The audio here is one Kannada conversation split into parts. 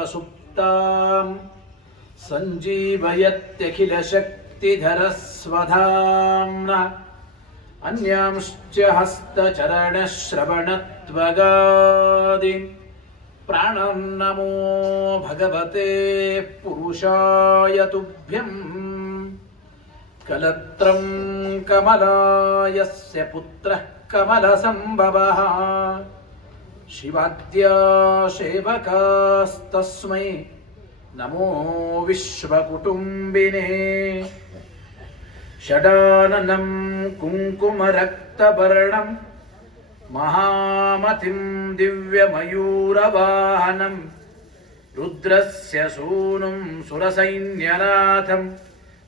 प्रसुप्तां सञ्जीवयत्यखिलशक्तिधरस्वधाम्ना अन्यांश्च हस्तचरणश्रवणत्वगादीन् प्राणं नमो भगवते पुरुषाय तुभ्यम्। कलत्रं कमलायस्य पुत्रः कमलसम्भवः शिवाद्या सेवकास्तस्मै नमो विश्वकुटुम्बिने। षडाननं कुङ्कुमरक्तवर्णं महामतिं दिव्यमयूरवाहनं रुद्रस्य सूनुं सुरसैन्यनाथं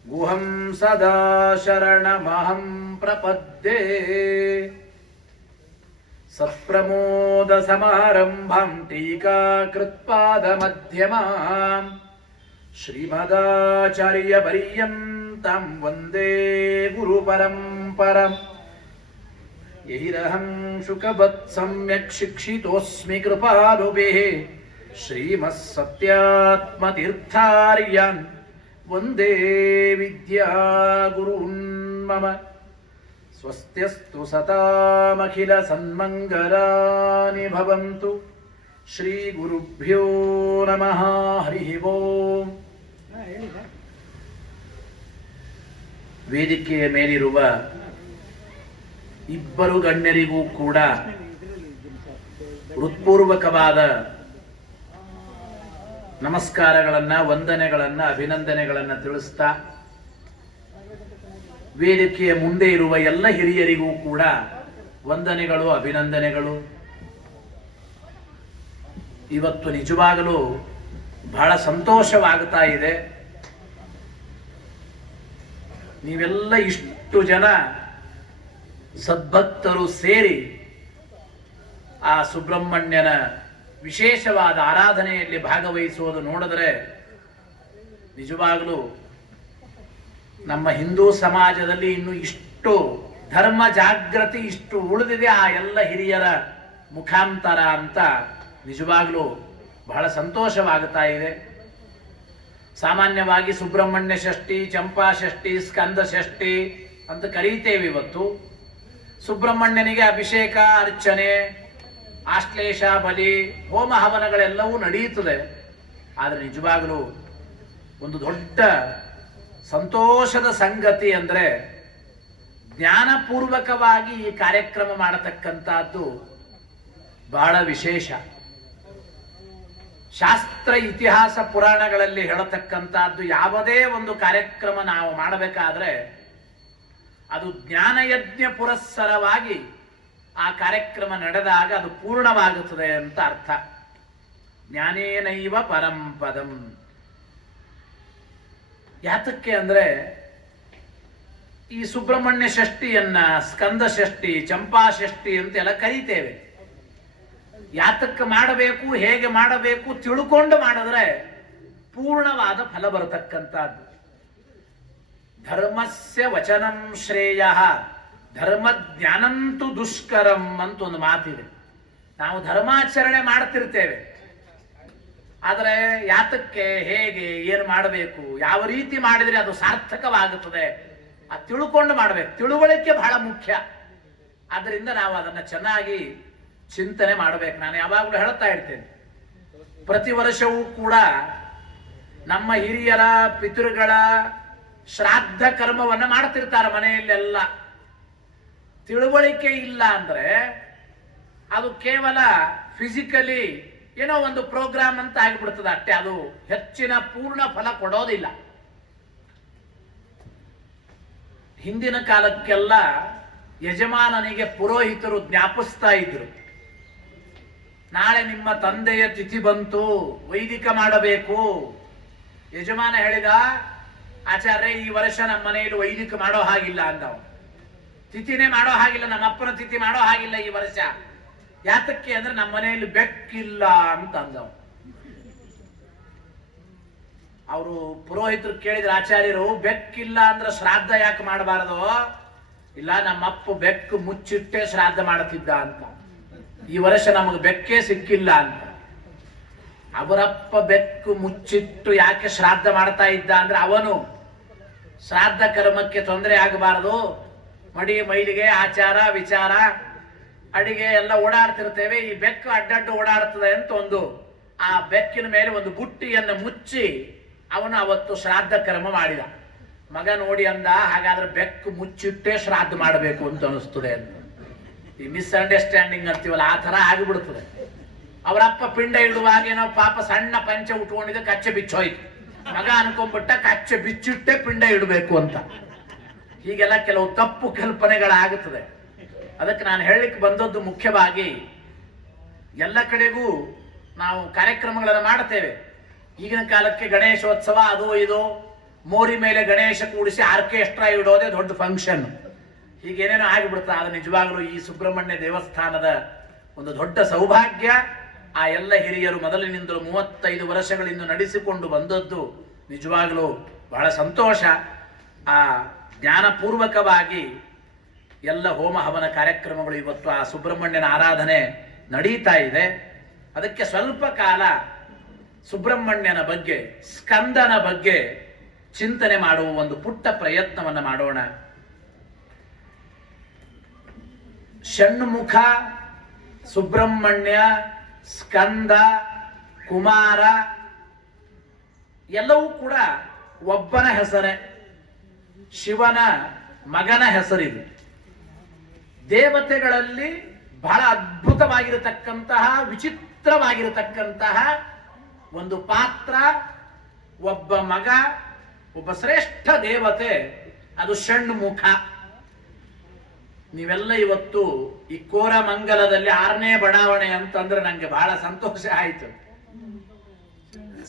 गुहं सदा शरणमहं प्रपद्ये। सत्प्रमोदसमारम्भां टीकाकृत्पादमध्यमाम् श्रीमदाचार्यपर्यन्तां वन्दे गुरुपरम्पराम्। यैरहं शुकवत् सम्यक् शिक्षितोऽस्मि कृपालुभिः श्रीमत्सत्यात्मतीर्थार्यान् वन्दे विद्यागुरून् मम। स्वस्त्यस्तु सतामखिलसन्मङ्गलानि भवन्तु। श्रीगुरुभ्यो नमः। हरिः ಓಂ. ವೇದಿಕೆಯ ಮೇಲಿರುವ ಇಬ್ಬರು ಗಣ್ಯರಿಗೂ ಕೂಡ ಹೃತ್ಪೂರ್ವಕವಾದ ನಮಸ್ಕಾರಗಳನ್ನ, ವಂದನೆಗಳನ್ನ, ಅಭಿನಂದನೆಗಳನ್ನ ತಿಳಿಸ್ತಾ, ವೇದಿಕೆಯ ಮುಂದೆ ಇರುವ ಎಲ್ಲ ಹಿರಿಯರಿಗೂ ಕೂಡ ವಂದನೆಗಳು, ಅಭಿನಂದನೆಗಳು. ಇವತ್ತು ನಿಜವಾಗಲೂ ಬಹಳ ಸಂತೋಷವಾಗ್ತಾ ಇದೆ. ನೀವೆಲ್ಲ ಇಷ್ಟು ಜನ ಸದ್ಭಕ್ತರು ಸೇರಿ ಆ ಸುಬ್ರಹ್ಮಣ್ಯನ ವಿಶೇಷವಾದ ಆರಾಧನೆಯಲ್ಲಿ ಭಾಗವಹಿಸುವುದು ನೋಡಿದ್ರೆ ನಿಜವಾಗಲೂ ನಮ್ಮ ಹಿಂದೂ ಸಮಾಜದಲ್ಲಿ ಇನ್ನು ಇಷ್ಟು ಧರ್ಮ ಜಾಗೃತಿ ಇಷ್ಟು ಉಳಿದಿದೆ ಆ ಎಲ್ಲ ಹಿರಿಯರ ಮುಖಾಂತರ ಅಂತ ನಿಜವಾಗ್ಲೂ ಬಹಳ ಸಂತೋಷವಾಗುತ್ತಾ ಇದೆ. ಸಾಮಾನ್ಯವಾಗಿ ಸುಬ್ರಹ್ಮಣ್ಯ ಷಷ್ಠಿ, ಚಂಪಾ ಷಷ್ಠಿ, ಸ್ಕಂದ ಷಷ್ಠಿ ಅಂತ ಕರೀತೇವೆ. ಇವತ್ತು ಸುಬ್ರಹ್ಮಣ್ಯನಿಗೆ ಅಭಿಷೇಕ, ಅರ್ಚನೆ, ಆಶ್ಲೇಷ, ಬಲಿ, ಹೋಮ ಹವನಗಳೆಲ್ಲವೂ ನಡೆಯುತ್ತದೆ. ಆದರೆ ನಿಜವಾಗಲೂ ಒಂದು ದೊಡ್ಡ ಸಂತೋಷದ ಸಂಗತಿ ಅಂದರೆ ಜ್ಞಾನಪೂರ್ವಕವಾಗಿ ಈ ಕಾರ್ಯಕ್ರಮ ಮಾಡತಕ್ಕಂಥದ್ದು ಬಹಳ ವಿಶೇಷ. ಶಾಸ್ತ್ರ, ಇತಿಹಾಸ, ಪುರಾಣಗಳಲ್ಲಿ ಹೇಳತಕ್ಕಂಥದ್ದು ಯಾವುದೇ ಒಂದು ಕಾರ್ಯಕ್ರಮ ನಾವು ಮಾಡಬೇಕಾದ್ರೆ ಅದು ಜ್ಞಾನಯಜ್ಞ ಪುರಸ್ಸರವಾಗಿ ಆ ಕಾರ್ಯಕ್ರಮ ನಡೆದಾಗ ಅದು ಪೂರ್ಣವಾಗುತ್ತದೆ ಅಂತ ಅರ್ಥ. ಜ್ಞಾನೇನೈವ ಪರಂಪದಂ. ಯಾತಕ್ಕೆ ಅಂದ್ರೆ ಈ ಸುಬ್ರಹ್ಮಣ್ಯ ಷಷ್ಠಿಯನ್ನ ಸ್ಕಂದ ಷಷ್ಠಿ, ಚಂಪಾ ಷಷ್ಠಿ ಅಂತೆಲ್ಲ ಕರೀತೇವೆ. ಯಾತಕ್ಕೆ ಮಾಡಬೇಕು, ಹೇಗೆ ಮಾಡಬೇಕು ತಿಳ್ಕೊಂಡು ಮಾಡಿದ್ರೆ ಪೂರ್ಣವಾದ ಫಲ ಬರತಕ್ಕಂಥದ್ದು. ಧರ್ಮಸ್ಯ ವಚನಂ ಶ್ರೇಯ ಧರ್ಮಜ್ಞಾನಂತು ದುಷ್ಕರಂ ಅಂತ ಒಂದು ಮಾತಿದೆ. ನಾವು ಧರ್ಮಾಚರಣೆ ಮಾಡ್ತಿರ್ತೇವೆ, ಆದರೆ ಯಾತಕ್ಕೆ, ಹೇಗೆ, ಏನು ಮಾಡಬೇಕು, ಯಾವ ರೀತಿ ಮಾಡಿದರೆ ಅದು ಸಾರ್ಥಕವಾಗುತ್ತದೆ ಅದು ತಿಳ್ಕೊಂಡು ಮಾಡಬೇಕು. ತಿಳುವಳಿಕೆ ಬಹಳ ಮುಖ್ಯ. ಆದ್ದರಿಂದ ನಾವು ಅದನ್ನು ಚೆನ್ನಾಗಿ ಚಿಂತನೆ ಮಾಡಬೇಕು. ನಾನು ಯಾವಾಗಲೂ ಹೇಳ್ತಾ ಇರ್ತೇನೆ, ಪ್ರತಿ ವರ್ಷವೂ ಕೂಡ ನಮ್ಮ ಹಿರಿಯರ, ಪಿತೃಗಳ ಶ್ರಾದ್ದ ಕರ್ಮವನ್ನು ಮಾಡ್ತಿರ್ತಾರೆ ಮನೆಯಲ್ಲೆಲ್ಲ. ತಿಳುವಳಿಕೆ ಇಲ್ಲ ಅಂದ್ರೆ ಅದು ಕೇವಲ ಫಿಸಿಕಲಿ ಏನೋ ಒಂದು ಪ್ರೋಗ್ರಾಮ್ ಅಂತ ಆಗಿಬಿಡ್ತದೆ ಅಷ್ಟೇ. ಅದು ಹೆಚ್ಚಿನ ಪೂರ್ಣ ಫಲ ಕೊಡೋದಿಲ್ಲ. ಹಿಂದಿನ ಕಾಲಕ್ಕೆಲ್ಲ ಯಜಮಾನನಿಗೆ ಪುರೋಹಿತರು ಜ್ಞಾಪಿಸ್ತಾ ಇದ್ರು, ನಾಳೆ ನಿಮ್ಮ ತಂದೆಯ ತಿಥಿ ಬಂತು, ವೈದಿಕ ಮಾಡಬೇಕು. ಯಜಮಾನ ಹೇಳಿದ, ಆಚಾರ್ಯ ಈ ವರ್ಷ ನಮ್ಮ ಮನೆಯಲ್ಲಿ ವೈದಿಕ ಮಾಡೋ ಹಾಗಿಲ್ಲ ಅಂದವ. ತಿಥಿನೇ ಮಾಡೋ ಹಾಗಿಲ್ಲ, ನಮ್ಮ ಅಪ್ಪನ ತಿಥಿ ಮಾಡೋ ಹಾಗಿಲ್ಲ ಈ ವರ್ಷ. ಯಾತಕ್ಕೆ ಅಂದ್ರೆ ನಮ್ಮ ಮನೆಯಲ್ಲಿ ಬೆಕ್ಕಿಲ್ಲ ಅಂತ ಅಂದವ. ಅವರು ಪುರೋಹಿತರು ಕೇಳಿದ್ರು, ಆಚಾರ್ಯರು ಬೆಕ್ಕಿಲ್ಲ ಅಂದ್ರೆ ಶ್ರಾದ್ದ ಯಾಕೆ ಮಾಡಬಾರದು? ಇಲ್ಲ, ನಮ್ಮಪ್ಪ ಬೆಕ್ಕು ಮುಚ್ಚಿಟ್ಟೆ ಶ್ರಾದ್ದ ಮಾಡುತ್ತಿದ್ದ ಅಂತ. ಈ ವರ್ಷ ನಮಗೆ ಬೆಕ್ಕೇ ಸಿಕ್ಕಿಲ್ಲ ಅಂತ. ಅವರಪ್ಪ ಬೆಕ್ಕು ಮುಚ್ಚಿಟ್ಟು ಯಾಕೆ ಶ್ರಾದ್ದ ಮಾಡ್ತಾ ಇದ್ದ ಅಂದ್ರೆ ಅವನು ಶ್ರಾದ್ದ ಕರ್ಮಕ್ಕೆ ತೊಂದರೆ ಆಗಬಾರದು, ಮಡಿ ಮೈಲಿಗೆ ಆಚಾರ ವಿಚಾರ ಅಡಿಗೆ ಎಲ್ಲ ಓಡಾಡ್ತಿರ್ತೇವೆ, ಈ ಬೆಕ್ಕು ಅಡ್ಡಡ್ಡು ಓಡಾಡ್ತದೆ ಅಂತ ಒಂದು ಆ ಬೆಕ್ಕಿನ ಮೇಲೆ ಒಂದು ಬುಟ್ಟಿಯನ್ನು ಮುಚ್ಚಿ ಅವನು ಅವತ್ತು ಶ್ರಾದ್ದ ಕರ್ಮ ಮಾಡಿದ. ಮಗ ನೋಡಿ ಅಂದ, ಹಾಗಾದ್ರೆ ಬೆಕ್ಕು ಮುಚ್ಚಿಟ್ಟೇ ಶ್ರಾದ್ದ ಮಾಡಬೇಕು ಅಂತ ಅನಿಸ್ತದೆ ಅಂತ. ಈ ಮಿಸ್ಅಂಡರ್ಸ್ಟ್ಯಾಂಡಿಂಗ್ ಅಂತೀವಲ್ಲ, ಆ ತರ ಆಗಿಬಿಡ್ತದೆ. ಅವರಪ್ಪ ಪಿಂಡ ಇಡುವಾಗ ಏನೋ ಪಾಪ ಸಣ್ಣ ಪಂಚೆ ಉಟ್ಕೊಂಡಿದ್ದ, ಕಚ್ಚೆ ಬಿಚ್ಚೋಯ್ತು. ಮಗ ಅನ್ಕೊಂಡ್ಬಿಟ್ಟ ಕಚ್ಚೆ ಬಿಚ್ಚಿಟ್ಟೆ ಪಿಂಡ ಇಡಬೇಕು ಅಂತ. ಹೀಗೆಲ್ಲ ಕೆಲವು ತಪ್ಪು ಕಲ್ಪನೆಗಳಾಗುತ್ತದೆ. ಅದಕ್ಕೆ ನಾನು ಹೇಳಲಿಕ್ಕೆ ಬಂದದ್ದು ಮುಖ್ಯವಾಗಿ ಎಲ್ಲ ಕಡೆಗೂ ನಾವು ಕಾರ್ಯಕ್ರಮಗಳನ್ನು ಮಾಡ್ತೇವೆ. ಈಗಿನ ಕಾಲಕ್ಕೆ ಗಣೇಶೋತ್ಸವ ಅದು ಇದು, ಮೋರಿ ಮೇಲೆ ಗಣೇಶ ಕೂಡಿಸಿ ಆರ್ಕೆಸ್ಟ್ರಾ ಇಡೋದೇ ದೊಡ್ಡ ಫಂಕ್ಷನ್, ಹೀಗೇನೇನೋ ಆಗಿಬಿಡ್ತಾ. ಅದು ನಿಜವಾಗ್ಲೂ ಈ ಸುಬ್ರಹ್ಮಣ್ಯ ದೇವಸ್ಥಾನದ ಒಂದು ದೊಡ್ಡ ಸೌಭಾಗ್ಯ. ಆ ಎಲ್ಲ ಹಿರಿಯರು ಮೊದಲಿನಿಂದಲೂ 35 ವರ್ಷಗಳಿಂದ ನಡೆಸಿಕೊಂಡು ಬಂದದ್ದು ನಿಜವಾಗ್ಲೂ ಬಹಳ ಸಂತೋಷ. ಆ ಜ್ಞಾನಪೂರ್ವಕವಾಗಿ ಎಲ್ಲ ಹೋಮ ಹವನ ಕಾರ್ಯಕ್ರಮಗಳು ಇವತ್ತು ಆ ಸುಬ್ರಹ್ಮಣ್ಯನ ಆರಾಧನೆ ನಡೀತಾ ಇದೆ. ಅದಕ್ಕೆ ಸ್ವಲ್ಪ ಕಾಲ ಸುಬ್ರಹ್ಮಣ್ಯನ ಬಗ್ಗೆ, ಸ್ಕಂದನ ಬಗ್ಗೆ ಚಿಂತನೆ ಮಾಡುವ ಒಂದು ಪುಟ್ಟ ಪ್ರಯತ್ನವನ್ನು ಮಾಡೋಣ. ಷಣ್ಮುಖ, ಸುಬ್ರಹ್ಮಣ್ಯ, ಸ್ಕಂದ, ಕುಮಾರ ಎಲ್ಲವೂ ಕೂಡ ಒಬ್ಬನ ಹೆಸರೇ, ಶಿವನ ಮಗನ ಹೆಸರಿದು. ದೇವತೆಗಳಲ್ಲಿ ಬಹಳ ಅದ್ಭುತವಾಗಿರತಕ್ಕಂತಹ, ವಿಚಿತ್ರವಾಗಿರತಕ್ಕಂತಹ ಒಂದು ಪಾತ್ರ, ಒಬ್ಬ ಮಗ, ಒಬ್ಬ ಶ್ರೇಷ್ಠ ದೇವತೆ, ಅದು ಷಣ್ಮುಖ. ನೀವೆಲ್ಲ ಇವತ್ತು ಈ ಕೋರಮಂಗಲದಲ್ಲಿ 6ನೇ ಬಡಾವಣೆ ಅಂತಂದ್ರೆ ನಂಗೆ ಬಹಳ ಸಂತೋಷ ಆಯಿತು.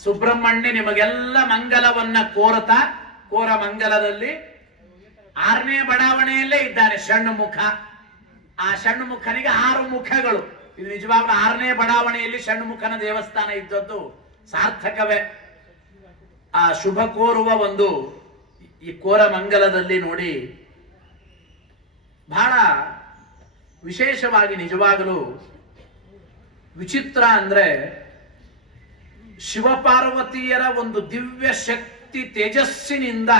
ಸುಬ್ರಹ್ಮಣ್ಯ ನಿಮಗೆಲ್ಲ ಮಂಗಲವನ್ನ ಕೋರತಾ ಕೋರಮಂಗಲದಲ್ಲಿ 6ನೇ ಬಡಾವಣೆಯಲ್ಲೇ ಇದ್ದಾನೆ ಷಣ್ಮುಖ. ಆ ಷಣ್ಮುಖನಿಗೆ 6 ಮುಖಗಳು. ಇದು ನಿಜವಾಗ್ಲೂ 6ನೇ ಬಡಾವಣೆಯಲ್ಲಿ ಷಣ್ಮುಖನ ದೇವಸ್ಥಾನ ಇದ್ದದ್ದು ಸಾರ್ಥಕವೇ. ಆ ಶುಭ ಕೋರುವ ಒಂದು ಈ ಕೋರಮಂಗಲದಲ್ಲಿ ನೋಡಿ, ಬಹಳ ವಿಶೇಷವಾಗಿ ನಿಜವಾಗಲೂ ವಿಚಿತ್ರ ಅಂದ್ರೆ ಶಿವಪಾರ್ವತಿಯರ ಒಂದು ದಿವ್ಯ ಶಕ್ತಿ ತೇಜಸ್ಸಿನಿಂದ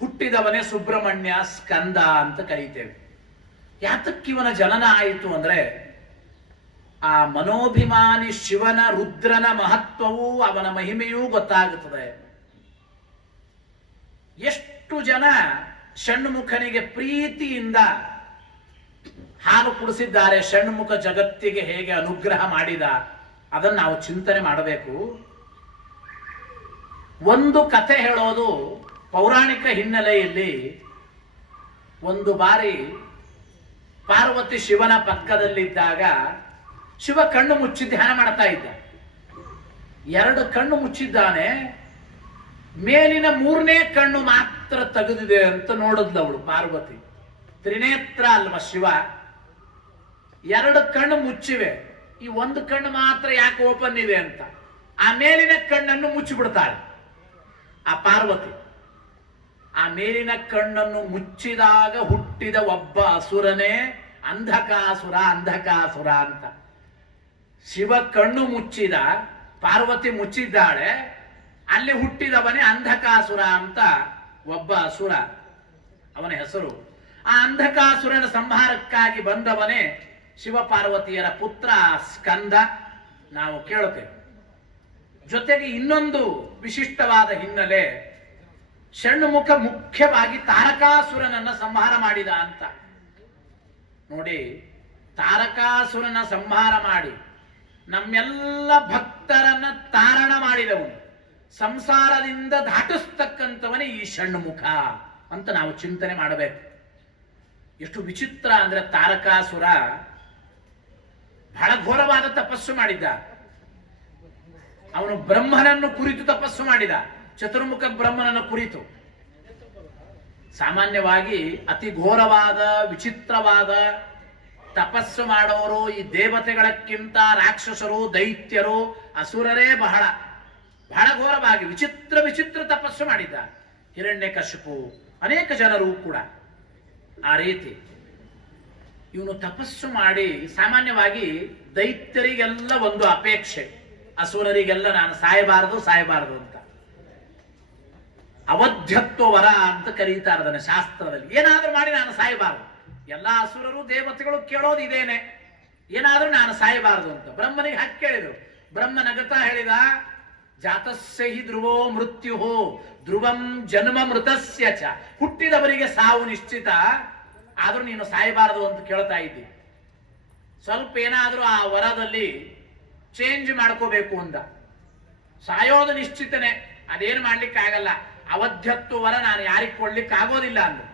ಹುಟ್ಟಿದವನೇ ಸುಬ್ರಹ್ಮಣ್ಯ, ಸ್ಕಂದ ಅಂತ ಕರೀತೇವೆ. ಯಾತಕ್ಕಿವನ ಜನನ ಆಯಿತು ಅಂದ್ರೆ, ಆ ಮನೋಭಿಮಾನಿ ಶಿವನ ರುದ್ರನ ಮಹತ್ವವೂ ಅವನ ಮಹಿಮೆಯೂ ಗೊತ್ತಾಗುತ್ತದೆ. ಎಷ್ಟು ಜನ ಷಣ್ಮುಖನಿಗೆ ಪ್ರೀತಿಯಿಂದ ಹಾಲು ಕುಡಿಸಿದ್ದಾರೆ, ಷಣ್ಮುಖ ಜಗತ್ತಿಗೆ ಹೇಗೆ ಅನುಗ್ರಹ ಮಾಡಿದ, ಅದನ್ನು ನಾವು ಚಿಂತನೆ ಮಾಡಬೇಕು. ಒಂದು ಕಥೆ ಹೇಳೋದು ಪೌರಾಣಿಕ ಹಿನ್ನೆಲೆಯಲ್ಲಿ. ಒಂದು ಬಾರಿ ಪಾರ್ವತಿ ಶಿವನ ಪಕ್ಕದಲ್ಲಿದ್ದಾಗ ಶಿವ ಕಣ್ಣು ಮುಚ್ಚಿ ಧ್ಯಾನ ಮಾಡ್ತಾ ಇದ್ದ. 2 ಕಣ್ಣು ಮುಚ್ಚಿದ್ದಾನೆ, ಮೇಲಿನ 3ನೇ ಕಣ್ಣು ಮಾತ್ರ ತೆಗೆದಿದೆ ಅಂತ ನೋಡಿದ್ಲು ಅವಳು ಪಾರ್ವತಿ. ತ್ರಿನೇತ್ರ ಅಲ್ವ ಶಿವ, 2 ಕಣ್ಣು ಮುಚ್ಚಿವೆ, ಈ 1 ಕಣ್ಣು ಮಾತ್ರ ಯಾಕೆ ಓಪನ್ ಇದೆ ಅಂತ ಆ ಮೇಲಿನ ಕಣ್ಣನ್ನು ಮುಚ್ಚಿಬಿಡ್ತಾಳೆ ಆ ಪಾರ್ವತಿ. ಆ ಮೇಲಿನ ಕಣ್ಣನ್ನು ಮುಚ್ಚಿದಾಗ ಹುಟ್ಟಿದ ಒಬ್ಬ ಅಸುರನೇ ಅಂಧಕಾಸುರ. ಅಂಧಕಾಸುರ ಅಂತ ಶಿವ ಕಣ್ಣು ಮುಚ್ಚಿದ, ಪಾರ್ವತಿ ಮುಚ್ಚಿದ್ದಾಳೆ, ಅಲ್ಲಿ ಹುಟ್ಟಿದವನೇ ಅಂಧಕಾಸುರ ಅಂತ ಒಬ್ಬ ಅಸುರ, ಅವನ ಹೆಸರು. ಆ ಅಂಧಕಾಸುರನ ಸಂಹಾರಕ್ಕಾಗಿ ಬಂದವನೇ ಶಿವಪಾರ್ವತಿಯರ ಪುತ್ರ ಸ್ಕಂದ, ನಾವು ಕೇಳುತ್ತೇವೆ. ಜೊತೆಗೆ ಇನ್ನೊಂದು ವಿಶಿಷ್ಟವಾದ ಹಿನ್ನೆಲೆ, ಷಣ್ಮುಖ ಮುಖ್ಯವಾಗಿ ತಾರಕಾಸುರನನ್ನ ಸಂಹಾರ ಮಾಡಿದ ಅಂತ ನೋಡಿ. ತಾರಕಾಸುರನ ಸಂಹಾರ ಮಾಡಿ ನಮ್ಮೆಲ್ಲ ಭಕ್ತರನ್ನ ತಾರಣ ಮಾಡಿದವನು, ಸಂಸಾರದಿಂದ ದಾಟಿಸ್ತಕ್ಕಂಥವನೇ ಈ ಷಣ್ಮುಖ ಅಂತ ನಾವು ಚಿಂತನೆ ಮಾಡಬೇಕು. ಎಷ್ಟು ವಿಚಿತ್ರ ಅಂದ್ರೆ, ತಾರಕಾಸುರ ಬಹಳ ಘೋರವಾದ ತಪಸ್ಸು ಮಾಡಿದ್ದ. ಅವನು ಬ್ರಹ್ಮನನ್ನು ಕುರಿತು ತಪಸ್ಸು ಮಾಡಿದ, ಚತುರ್ಮುಖ ಬ್ರಹ್ಮನನ್ನು ಕುರಿತು. ಸಾಮಾನ್ಯವಾಗಿ ಅತಿ ಘೋರವಾದ ವಿಚಿತ್ರವಾದ ತಪಸ್ಸು ಮಾಡೋರು ಈ ದೇವತೆಗಳಕ್ಕಿಂತ ರಾಕ್ಷಸರು, ದೈತ್ಯರು, ಅಸುರರೇ ಬಹಳ ಬಹಳ ಘೋರವಾಗಿ ವಿಚಿತ್ರ ತಪಸ್ಸು ಮಾಡಿದ್ದ. ಹಿರಣ್ಯಕಶಿಪು, ಅನೇಕ ಜನರು ಕೂಡ ಆ ರೀತಿ. ಇವನು ತಪಸ್ಸು ಮಾಡಿ, ಸಾಮಾನ್ಯವಾಗಿ ದೈತ್ಯರಿಗೆಲ್ಲ ಒಂದು ಅಪೇಕ್ಷೆ, ಅಸುರರಿಗೆಲ್ಲ ನಾನು ಸಾಯಬಾರದು ಅಂತ. ಅವಧ್ಯತ್ವ ವರ ಅಂತ ಕರೀತಾರೆ ಅದನ್ನ ಶಾಸ್ತ್ರದಲ್ಲಿ. ಏನಾದ್ರೂ ಮಾಡಿ ನಾನು ಸಾಯಬಾರದು. ಎಲ್ಲಾ ಅಸುರರು ದೇವತೆಗಳು ಕೇಳೋದು ಇದೇನೆ, ಏನಾದ್ರೂ ನಾನು ಸಾಯಬಾರದು ಅಂತ. ಬ್ರಹ್ಮನಿಗೆ ಹಾಕಿ ಕೇಳಿದ್ರು. ಬ್ರಹ್ಮ ನಗತಾ ಹೇಳಿದ, ಜಾತಸ್ಯ ಹಿ ಧ್ರುವೋ ಮೃತ್ಯು ಧ್ರುವಂ ಜನ್ಮ ಮೃತಸ್ಯ ಚ. ಹುಟ್ಟಿದವರಿಗೆ ಸಾವು ನಿಶ್ಚಿತ, ಆದ್ರೂ ನೀನು ಸಾಯಬಾರದು ಅಂತ ಕೇಳ್ತಾ ಇದ್ದಿ. ಸ್ವಲ್ಪ ಏನಾದ್ರೂ ಆ ವರದಲ್ಲಿ ಚೇಂಜ್ ಮಾಡ್ಕೋಬೇಕು ಅಂದ. ಸಾಯೋದು ನಿಶ್ಚಿತನೇ, ಅದೇನು ಮಾಡ್ಲಿಕ್ಕೆ ಆಗಲ್ಲ. ಅವಧ್ಯತ್ವ ವರ ನಾನು ಯಾರಿಗೆ ಕೊಡ್ಲಿಕ್ಕೆ ಆಗೋದಿಲ್ಲ ಅಂದ್ರು.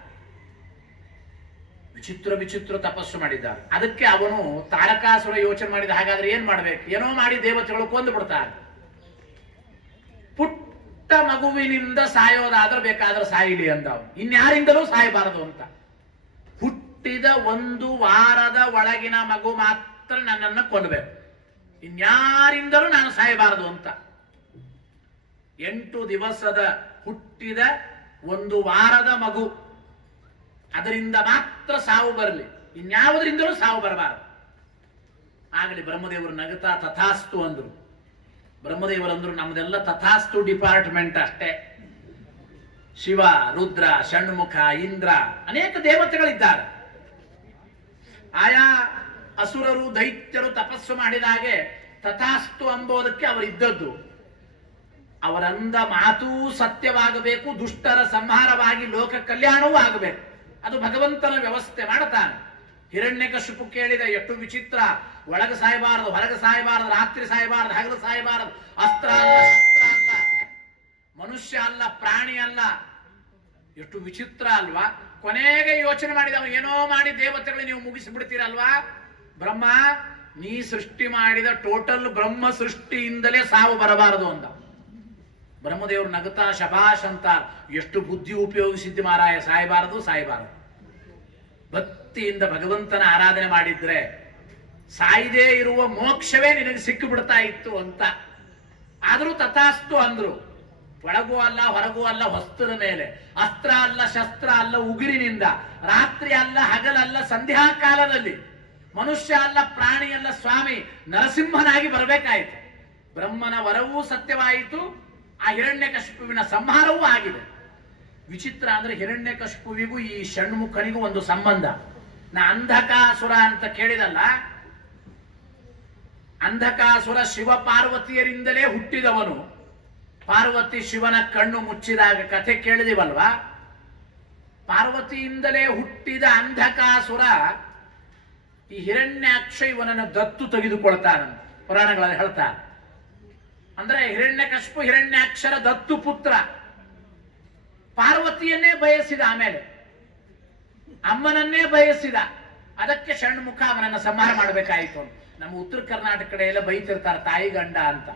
ವಿಚಿತ್ರ ತಪಸ್ಸು ಮಾಡಿದ್ದಾರೆ. ಅದಕ್ಕೆ ಅವನು ತಾರಕಾಸುರ ಯೋಚನೆ ಮಾಡಿದ, ಹಾಗಾದ್ರೆ ಏನ್ ಮಾಡ್ಬೇಕು? ಏನೋ ಮಾಡಿ ದೇವತೆಗಳು ಕೊಂದು ಬಿಡ್ತಾರೆ. ಪುಟ್ಟ ಮಗುವಿನಿಂದ ಸಾಯೋದಾದ್ರೆ ಬೇಕಾದ್ರೆ ಸಾಯಿಲಿ ಅಂದ ಅವನು. ಇನ್ಯಾರಿಂದಲೂ ಸಾಯಬಾರದು ಅಂತ. ಹುಟ್ಟಿದ 1 ವಾರದ ಒಳಗಿನ ಮಗು ಮಾತ್ರ ನನ್ನನ್ನು ಕೊಲ್ಲಬೇಕು, ಇನ್ಯಾರಿಂದಲೂ ನಾನು ಸಾಯಬಾರದು ಅಂತ. 8 ದಿವಸದ ಹುಟ್ಟಿದ 1 ವಾರದ ಮಗು, ಅದರಿಂದ ಮಾತ್ರ ಸಾವು ಬರಲಿ, ಇನ್ಯಾವುದರಿಂದಲೂ ಸಾವು ಬರಬಾರದು. ಆಗಲಿ ಬ್ರಹ್ಮದೇವರು ನಗತಾ ತಥಾಸ್ತು ಅಂದ್ರು. ಬ್ರಹ್ಮದೇವರಂದ್ರು, ನಮ್ದೆಲ್ಲ ತಥಾಸ್ತು ಡಿಪಾರ್ಟ್ಮೆಂಟ್ ಅಷ್ಟೇ. ಶಿವ, ರುದ್ರ, ಷಣ್ಮುಖ, ಇಂದ್ರ, ಅನೇಕ ದೇವತೆಗಳಿದ್ದಾರೆ. ಆಯಾ ಅಸುರರು ದೈತ್ಯರು ತಪಸ್ಸು ಮಾಡಿದಾಗೆ ತಥಾಸ್ತು ಅಂಬೋದಕ್ಕೆ ಅವರಿದ್ದದ್ದು. ಅವರಂದ ಮಾತೂ ಸತ್ಯವಾಗಬೇಕು, ದುಷ್ಟರ ಸಂಹಾರವಾಗಿ ಲೋಕ ಕಲ್ಯಾಣವೂ ಆಗಬೇಕು. ಅದು ಭಗವಂತನ ವ್ಯವಸ್ಥೆ ಮಾಡ್ತಾನೆ. ಹಿರಣ್ಯಕಶಿಪು ಕೇಳಿದ, ಎಷ್ಟು ವಿಚಿತ್ರ, ಒಳಗೆ ಸಾಯಬಾರದು, ಹೊರಗೆ ಸಾಯಬಾರದು, ರಾತ್ರಿ ಸಾಯಬಾರದು, ಹಗಲು ಸಾಯಬಾರದು, ಅಸ್ತ್ರ ಅಲ್ಲ, ಶಸ್ತ್ರ ಅಲ್ಲ, ಮನುಷ್ಯ ಅಲ್ಲ, ಪ್ರಾಣಿ ಅಲ್ಲ, ಎಷ್ಟು ವಿಚಿತ್ರ ಅಲ್ವಾ? ಕೊನೆಗೆ ಯೋಚನೆ ಮಾಡಿದವ, ಏನೋ ಮಾಡಿ ದೇವತೆಗಳು ನೀವು ಮುಗಿಸಿಬಿಡ್ತೀರಲ್ವಾ? ಬ್ರಹ್ಮ, ನೀ ಸೃಷ್ಟಿ ಮಾಡಿದ ಟೋಟಲ್ ಬ್ರಹ್ಮ ಸೃಷ್ಟಿಯಿಂದಲೇ ಸಾವು ಬರಬಾರದು ಅಂದ. ಬ್ರಹ್ಮದೇವರು ನಗತಾ ಶಭಾಷ್ ಅಂತ, ಎಷ್ಟು ಬುದ್ಧಿ ಉಪಯೋಗಿಸಿದ್ದು ಮಾರಾಯ, ಸಾಯಬಾರದು. ಭಕ್ತಿಯಿಂದ ಭಗವಂತನ ಆರಾಧನೆ ಮಾಡಿದ್ರೆ ಸಾಯದೇ ಇರುವ ಮೋಕ್ಷವೇ ನಿನಗೆ ಸಿಕ್ಕು ಬಿಡ್ತಾ ಇತ್ತು ಅಂತ. ಆದರೂ ತಥಾಸ್ತು ಅಂದ್ರು. ಒಳಗೂ ಅಲ್ಲ, ಹೊರಗೂ ಅಲ್ಲ, ವಸ್ತುದ ಮೇಲೆ. ಅಸ್ತ್ರ ಅಲ್ಲ, ಶಸ್ತ್ರ ಅಲ್ಲ, ಉಗುರಿನಿಂದ. ರಾತ್ರಿ ಅಲ್ಲ, ಹಗಲಲ್ಲ, ಸಂಧ್ಯಾ ಕಾಲದಲ್ಲಿ. ಮನುಷ್ಯ ಅಲ್ಲ, ಪ್ರಾಣಿ ಅಲ್ಲ, ಸ್ವಾಮಿ ನರಸಿಂಹನಾಗಿ ಬರಬೇಕಾಯಿತು. ಬ್ರಹ್ಮನ ವರವೂ ಸತ್ಯವಾಯಿತು, ಆ ಹಿರಣ್ಯಕಶಿಪುವಿನ ಸಂಹಾರವೂ ಆಗಿದೆ. ವಿಚಿತ್ರ ಅಂದ್ರೆ ಹಿರಣ್ಯಕಶಿಪುವಿಗೂ ಈ ಷಣ್ಮುಖನಿಗೂ ಒಂದು ಸಂಬಂಧ. ನಾ ಅಂಧಕಾಸುರ ಅಂತ ಕೇಳಿದಲ್ಲ, ಅಂಧಕಾಸುರ ಶಿವ ಪಾರ್ವತಿಯರಿಂದಲೇ ಹುಟ್ಟಿದವನು. ಪಾರ್ವತಿ ಶಿವನ ಕಣ್ಣು ಮುಚ್ಚಿದಾಗ ಕಥೆ ಕೇಳಿದಿವಲ್ವಾ? ಪಾರ್ವತಿಯಿಂದಲೇ ಹುಟ್ಟಿದ ಅಂಧಕಾಸುರ ಈ ಹಿರಣ್ಯಾಕ್ಷ ಇವನನ್ನು ದತ್ತು ತೆಗೆದುಕೊಳ್ತಾನಂತ ಪುರಾಣಗಳಲ್ಲಿ ಹೇಳ್ತಾರೆ. ಅಂದ್ರೆ ಹಿರಣ್ಯಕಶಿಪು ಹಿರಣ್ಯಾಕ್ಷರ ದತ್ತು ಪುತ್ರ. ಪಾರ್ವತಿಯನ್ನೇ ಬಯಸಿದ, ಆಮೇಲೆ ಅಮ್ಮನನ್ನೇ ಬಯಸಿದ. ಅದಕ್ಕೆ ಷಣ್ಮುಖ ಅವನನ್ನ ಸಂಹಾರ ಮಾಡಬೇಕಾಯಿತು. ನಮ್ಮ ಉತ್ತರ ಕರ್ನಾಟಕ ಕಡೆ ಎಲ್ಲ ಬೈತಿರ್ತಾರೆ ತಾಯಿ ಗಂಡ ಅಂತ.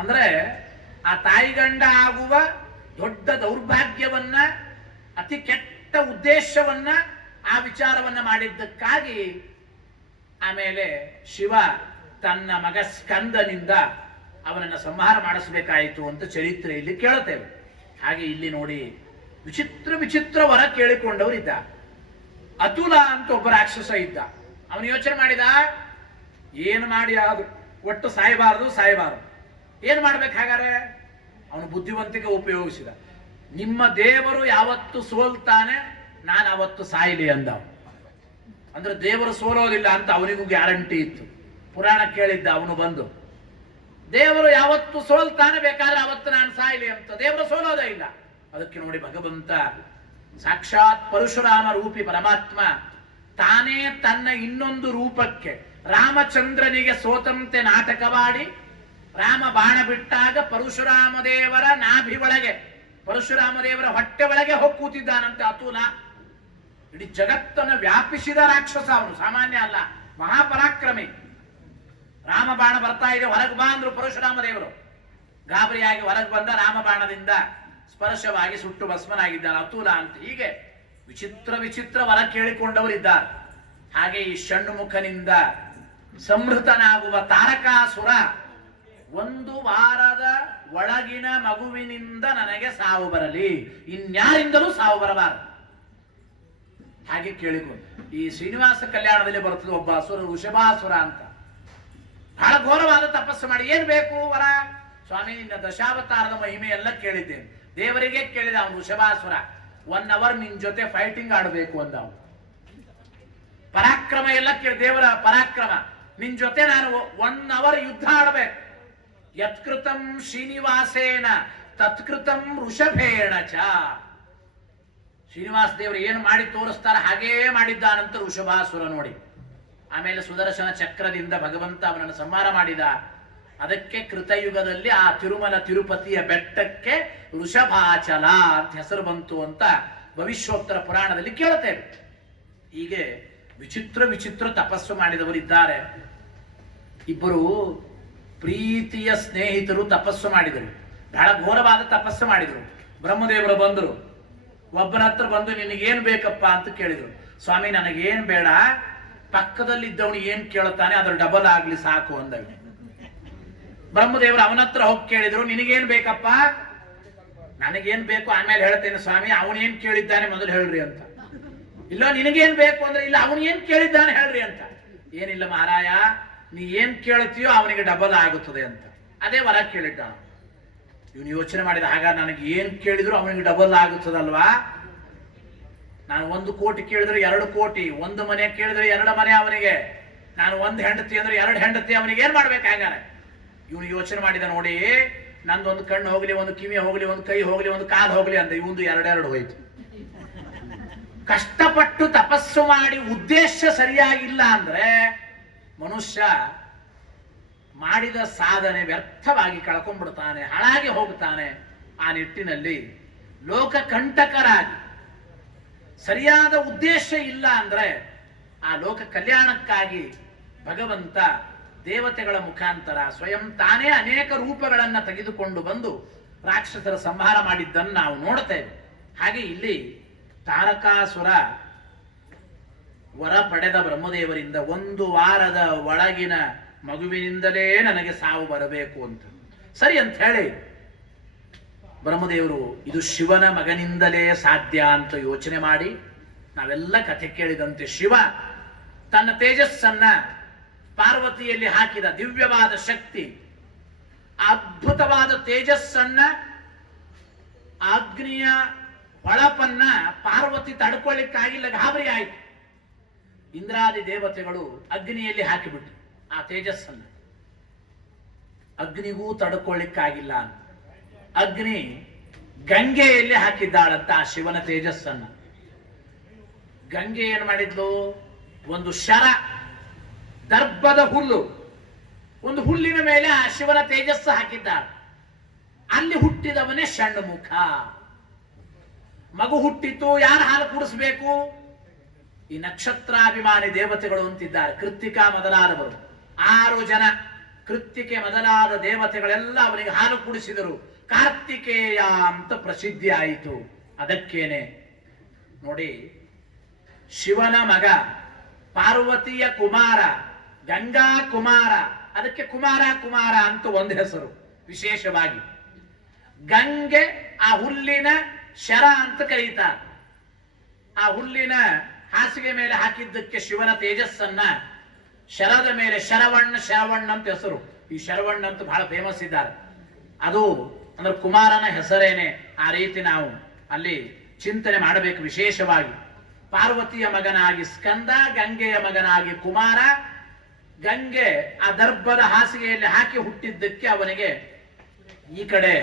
ಅಂದ್ರೆ ಆ ತಾಯಿ ಗಂಡ ಆಗುವ ದೊಡ್ಡ ದೌರ್ಭಾಗ್ಯವನ್ನ, ಅತಿ ಕೆಟ್ಟ ಉದ್ದೇಶವನ್ನ, ಆ ವಿಚಾರವನ್ನ ಮಾಡಿದ್ದಕ್ಕಾಗಿ ಆಮೇಲೆ ಶಿವ ತನ್ನ ಮಗ ಸ್ಕಂದನಿಂದ ಅವನನ್ನು ಸಂಹಾರ ಮಾಡಿಸಬೇಕಾಯಿತು ಅಂತ ಚರಿತ್ರೆಯಲ್ಲಿ ಕೇಳುತ್ತೇವೆ. ಹಾಗೆ ಇಲ್ಲಿ ನೋಡಿ, ವಿಚಿತ್ರ ವರ ಕೇಳಿಕೊಂಡವರಿದ್ದ. ಅತುಲ ಅಂತ ಒಬ್ಬ ರಾಕ್ಷಸ ಇದ್ದ. ಅವನು ಯೋಚನೆ ಮಾಡಿದ, ಏನು ಮಾಡಿ ಆದ್ರು ಒಟ್ಟು ಸಾಯಬಾರದು. ಏನ್ ಮಾಡ್ಬೇಕು? ಹಾಗಾದ್ರೆ ಅವನು ಬುದ್ಧಿವಂತಿಕೆ ಉಪಯೋಗಿಸಿದ. ನಿಮ್ಮ ದೇವರು ಯಾವತ್ತು ಸೋಲ್ತಾನೆ, ನಾನು ಅವತ್ತು ಸಾಯಲಿ ಅಂದ. ಅಂದ್ರೆ ದೇವರು ಸೋಲೋದಿಲ್ಲ ಅಂತ ಅವನಿಗೂ ಗ್ಯಾರಂಟಿ ಇತ್ತು. ಪುರಾಣ ಕೇಳಿದ್ದ ಅವನು ಬಂದು, ದೇವರು ಯಾವತ್ತು ಸೋಲ್ತಾನೆ, ಬೇಕಾದ್ರೆ ಅವತ್ತು ನಾನು ಸಾಯಲಿ ಅಂತ. ದೇವರು ಸೋಲೋದೇ ಇಲ್ಲ. ಅದಕ್ಕೆ ನೋಡಿ ಭಗವಂತ ಸಾಕ್ಷಾತ್ ಪರಶುರಾಮ ರೂಪಿ ಪರಮಾತ್ಮ ತಾನೇ ತನ್ನ ಇನ್ನೊಂದು ರೂಪಕ್ಕೆ ರಾಮಚಂದ್ರನಿಗೆ ಸೋತಂತೆ ನಾಟಕವಾಡಿ ರಾಮ ಬಾಣ ಬಿಟ್ಟಾಗ ಪರಶುರಾಮ ದೇವರ ನಾಭಿ ಒಳಗೆ, ಪರಶುರಾಮ ದೇವರ ಹೊಟ್ಟೆ ಒಳಗೆ ಹೋಗಿ ಕೂತಿದ್ದಾನಂತೆ ಅತುಲ. ಇಡೀ ಜಗತ್ತನ್ನು ವ್ಯಾಪಿಸಿದ ರಾಕ್ಷಸ ಅವನು, ಸಾಮಾನ್ಯ ಅಲ್ಲ, ಮಹಾಪರಾಕ್ರಮಿ. ರಾಮ ಬಾಣ ಬರ್ತಾ ಇದೆ, ಹೊರಗೆ ಬಾ ಅಂದ್ರು ಪರಶುರಾಮ ದೇವರು. ಗಾಬರಿಯಾಗಿ ಹೊರಗೆ ಬಂದ, ರಾಮ ಬಾಣದಿಂದ ಸ್ಪರ್ಶವಾಗಿ ಸುಟ್ಟು ಭಸ್ಮನಾಗಿದ್ದಾನೆ ಅತುಲ ಅಂತ. ಹೀಗೆ ವಿಚಿತ್ರ ವರ ಕೇಳಿಕೊಂಡವರಿದ್ದಾರೆ. ಹಾಗೆ ಈ ಷಣ್ಮುಖನಿಂದ ಸಂಹೃತನಾಗುವ ತಾರಕಾಸುರ 1 ವಾರದ ಒಳಗಿನ ಮಗುವಿನಿಂದ ನನಗೆ ಸಾವು ಬರಲಿ, ಇನ್ಯಾರಿಂದಲೂ ಸಾವು ಬರಬಾರದು ಹಾಗೆ ಕೇಳಿಕೊಂಡು. ಈ ಶ್ರೀನಿವಾಸ ಕಲ್ಯಾಣದಲ್ಲಿ ಬರುತ್ತದೆ ಒಬ್ಬ ಅಸುರ, ವೃಷಭಾಸುರ ಅಂತ. ಬಹಳ ಘೋರವಾದ ತಪಸ್ಸು ಮಾಡಿ ಏನ್ ಬೇಕು ವರ? ಸ್ವಾಮಿ ನಿನ್ನ ದಶಾವತಾರದ ಮಹಿಮೆ ಎಲ್ಲ ಕೇಳಿದ್ದೇನೆ. ದೇವರಿಗೆ ಕೇಳಿದ ಅವನು ವೃಷಭಾಸುರ. 1 ಅವರ್ ನಿನ್ ಜೊತೆ ಫೈಟಿಂಗ್ ಆಡಬೇಕು ಅಂದ ಅವನು. ಪರಾಕ್ರಮ ಎಲ್ಲ ಕೇಳಿ, ದೇವರ ಪರಾಕ್ರಮ, ನಿನ್ ಜೊತೆ ನಾನು 1 ಅವರ್ ಯುದ್ಧ ಆಡ್ಬೇಕು. ಯತ್ಕೃತಂ ಶ್ರೀನಿವಾಸೇನ ತತ್ಕೃತಂ ವೃಷಭೇಣ ಚ. ಶ್ರೀನಿವಾಸ ದೇವರು ಏನು ಮಾಡಿ ತೋರಿಸ್ತಾರ ಹಾಗೇ ಮಾಡಿದ್ದಾನಂತ ವೃಷಭಾಸುರ ನೋಡಿ. ಆಮೇಲೆ ಸುದರ್ಶನ ಚಕ್ರದಿಂದ ಭಗವಂತ ಅವನನ್ನು ಸಂಹಾರ ಮಾಡಿದ. ಅದಕ್ಕೆ ಕೃತಯುಗದಲ್ಲಿ ಆ ತಿರುಮಲ ತಿರುಪತಿಯ ಬೆಟ್ಟಕ್ಕೆ ವೃಷಭಾಚಲ ಅಂತ ಹೆಸರು ಬಂತು ಅಂತ ಭವಿಷ್ಯೋತ್ತರ ಪುರಾಣದಲ್ಲಿ ಕೇಳುತ್ತೇವೆ. ಹೀಗೆ ವಿಚಿತ್ರ ವಿಚಿತ್ರ ತಪಸ್ಸು ಮಾಡಿದವರಿದ್ದಾರೆ. ಇಬ್ಬರು ಪ್ರೀತಿಯ ಸ್ನೇಹಿತರು ತಪಸ್ಸು ಮಾಡಿದರು. ಬಹಳ ಘೋರವಾದ ತಪಸ್ಸು ಮಾಡಿದರು. ಬ್ರಹ್ಮದೇವರು ಬಂದರು. ಒಬ್ಬನ ಹತ್ರ ಬಂದು ನಿನಗೇನ್ ಬೇಕಪ್ಪ ಅಂತ ಕೇಳಿದ್ರು. ಸ್ವಾಮಿ ನನಗೇನ್ ಬೇಡ, ಪಕ್ಕದಲ್ಲಿದ್ದವನು ಏನ್ ಕೇಳುತ್ತಾನೆ ಅದ್ರ ಡಬಲ್ ಆಗ್ಲಿ ಸಾಕು ಅಂದವ. ಬ್ರಹ್ಮದೇವರು ಅವನ ಹತ್ರ ಹೋಗಿ ಕೇಳಿದ್ರು, ನಿನಗೇನ್ ಬೇಕಪ್ಪ? ನನಗೇನ್ ಬೇಕು ಆಮೇಲೆ ಹೇಳ್ತೇನೆ ಸ್ವಾಮಿ, ಅವನೇನ್ ಕೇಳಿದ್ದಾನೆ ಮೊದಲು ಹೇಳ್ರಿ ಅಂತ. ಇಲ್ಲ ನಿನಗೇನ್ ಬೇಕು ಅಂದ್ರೆ, ಇಲ್ಲ ಅವನು ಏನ್ ಕೇಳಿದ್ದಾನೆ ಹೇಳ್ರಿ ಅಂತ. ಏನಿಲ್ಲ ಮಹಾರಾಯ, ನೀ ಏನ್ ಕೇಳ್ತೀಯೋ ಅವನಿಗೆ ಡಬಲ್ ಆಗುತ್ತದೆ ಅಂತ. ಅದೇ ವರ ಕೇಳಿದ್ದ. ಇವನು ಯೋಚನೆ ಮಾಡಿದ, ಹಾಗ ನನಗೆ ಏನ್ ಕೇಳಿದ್ರು ಅವನಿಗೆ ಡಬಲ್ ಆಗುತ್ತದಲ್ವಾ? ನಾನು 1 ಕೋಟಿ ಕೇಳಿದ್ರೆ 2 ಕೋಟಿ, 1 ಮನೆ ಕೇಳಿದ್ರೆ 2 ಮನೆ ಅವನಿಗೆ, ನಾನು 1 ಹೆಂಡತಿ ಅಂದ್ರೆ 2 ಹೆಂಡತಿ ಅವನಿಗೆ. ಏನ್ ಮಾಡ್ಬೇಕಾಗಾರೆ? ಇವನು ಯೋಚನೆ ಮಾಡಿದ, ನೋಡಿ ನಂದೊಂದು ಕಣ್ಣು ಹೋಗ್ಲಿ, 1 ಕಿವಿ ಹೋಗ್ಲಿ, 1 ಕೈ ಹೋಗ್ಲಿ, 1 ಕಾಲು ಹೋಗ್ಲಿ ಅಂತ ಇವಂದು 2 ಹೋಯ್ತು. ಕಷ್ಟಪಟ್ಟು ತಪಸ್ಸು ಮಾಡಿ ಉದ್ದೇಶ ಸರಿಯಾಗಿಲ್ಲ ಅಂದ್ರೆ ಮನುಷ್ಯ ಮಾಡಿದ ಸಾಧನೆ ವ್ಯರ್ಥವಾಗಿ ಕಳ್ಕೊಂಡ್ಬಿಡ್ತಾನೆ, ಹಾಳಾಗಿ ಹೋಗ್ತಾನೆ. ಆ ನಿಟ್ಟಿನಲ್ಲಿ ಲೋಕ ಕಂಟಕರಾಗಿ ಸರಿಯಾದ ಉದ್ದೇಶ ಇಲ್ಲ ಅಂದ್ರೆ ಆ ಲೋಕ ಕಲ್ಯಾಣಕ್ಕಾಗಿ ಭಗವಂತ ದೇವತೆಗಳ ಮುಖಾಂತರ ಸ್ವಯಂ ತಾನೇ ಅನೇಕ ರೂಪಗಳನ್ನ ತೆಗೆದುಕೊಂಡು ಬಂದು ರಾಕ್ಷಸರ ಸಂಹಾರ ಮಾಡಿದ್ದನ್ನು ನಾವು ನೋಡ್ತೇವೆ. ಹಾಗೆ ಇಲ್ಲಿ ತಾರಕಾಸುರ ವರ ಪಡೆದ ಬ್ರಹ್ಮದೇವರಿಂದ 1 ವಾರದ ಒಳಗಿನ ಮಗುವಿನಿಂದಲೇ ನನಗೆ ಸಾವು ಬರಬೇಕು ಅಂತ. ಸರಿ ಅಂತ ಹೇಳಿ ಬ್ರಹ್ಮದೇವರು ಇದು ಶಿವನ ಮಗನಿಂದಲೇ ಸಾಧ್ಯ ಅಂತ ಯೋಚನೆ ಮಾಡಿ, ನಾವೆಲ್ಲ ಕಥೆ ಕೇಳಿದಂತೆ ಶಿವ ತನ್ನ ತೇಜಸ್ಸನ್ನ ಪಾರ್ವತಿಯಲ್ಲಿ ಹಾಕಿದ ದಿವ್ಯವಾದ ಶಕ್ತಿ, ಅದ್ಭುತವಾದ ತೇಜಸ್ಸನ್ನ, ಅಗ್ನಿಯ ಹೊಳಪನ್ನ ಪಾರ್ವತಿ ತಡ್ಕೊಳ್ಳಿಕ್ಕಾಗಿಲ್ಲ, ಗಾಬರಿ ಆಯಿತು. ಇಂದ್ರಾದಿ ದೇವತೆಗಳು ಅಗ್ನಿಯಲ್ಲಿ ಹಾಕಿಬಿಟ್ಟು ಆ ತೇಜಸ್ಸನ್ನು, ಅಗ್ನಿಗೂ ತಡ್ಕೊಳ್ಳಿಕ್ಕಾಗಿಲ್ಲ. ಅಗ್ನಿ ಗಂಗೆಯಲ್ಲಿ ಹಾಕಿದ್ದಾಳಂತ ಆ ಶಿವನ ತೇಜಸ್ಸನ್ನ. ಗಂಗೆ ಏನ್ ಮಾಡಿದ್ಲು? ಒಂದು ಶರ, ದರ್ಭದ ಹುಲ್ಲು, ಒಂದು ಹುಲ್ಲಿನ ಮೇಲೆ ಆ ಶಿವನ ತೇಜಸ್ಸು ಹಾಕಿದ್ದಾಳೆ. ಅಲ್ಲಿ ಹುಟ್ಟಿದವನೇ ಷಣ್ಮುಖ. ಮಗು ಹುಟ್ಟಿತು, ಯಾರು ಹಾಲು ಕುಡಿಸ್ಬೇಕು? ಈ ನಕ್ಷತ್ರಾಭಿಮಾನಿ ದೇವತೆಗಳು ಅಂತಿದ್ದಾರೆ. ಕೃತ್ತಿಕಾ ಮೊದಲಾದವರು 6 ಜನ, ಕೃತ್ತಿಕೆ ಮೊದಲಾದ ದೇವತೆಗಳೆಲ್ಲ ಅವನಿಗೆ ಹಾಲು ಕುಡಿಸಿದರು. ಕಾರ್ತಿಕೇಯ ಅಂತ ಪ್ರಸಿದ್ಧಿ ಆಯಿತು. ಅದಕ್ಕೇನೆ ನೋಡಿ, ಶಿವನ ಮಗ, ಪಾರ್ವತಿಯ ಕುಮಾರ, ಗಂಗಾ ಕುಮಾರ, ಅದಕ್ಕೆ ಕುಮಾರ ಕುಮಾರ ಅಂತ ಒಂದು ಹೆಸರು. ವಿಶೇಷವಾಗಿ ಗಂಗೆ ಆ ಹುಲ್ಲಿನ ಶರ ಅಂತ ಕರೀತಾರೆ. ಆ ಹುಲ್ಲಿನ ಹಾಸಿಗೆ ಮೇಲೆ ಹಾಕಿದ್ದಕ್ಕೆ ಶಿವನ ತೇಜಸ್ಸನ್ನ ಶರದ ಮೇಲೆ ಶರವಣ್ಣ ಅಂತ ಹೆಸರು. ಈ ಶರವಣ್ಣ ಅಂತ ಬಹಳ ಫೇಮಸ್ ಇದ್ದಾರೆ. ಅದು ಅಂದ್ರೆ ಕುಮಾರನ ಹೆಸರೇನೆ. ಆ ರೀತಿ ನಾವು ಅಲ್ಲಿ ಚಿಂತನೆ ಮಾಡಬೇಕು. ವಿಶೇಷವಾಗಿ ಪಾರ್ವತಿಯ ಮಗನಾಗಿ ಸ್ಕಂದ, ಗಂಗೆಯ ಮಗನಾಗಿ ಕುಮಾರ. ಗಂಗೆ ಆ ದರ್ಭದ ಹಾಸಿಗೆಯಲ್ಲಿ ಹಾಕಿ ಹುಟ್ಟಿದ್ದಕ್ಕೆ ಅವನಿಗೆ ಈ ಕಡೆ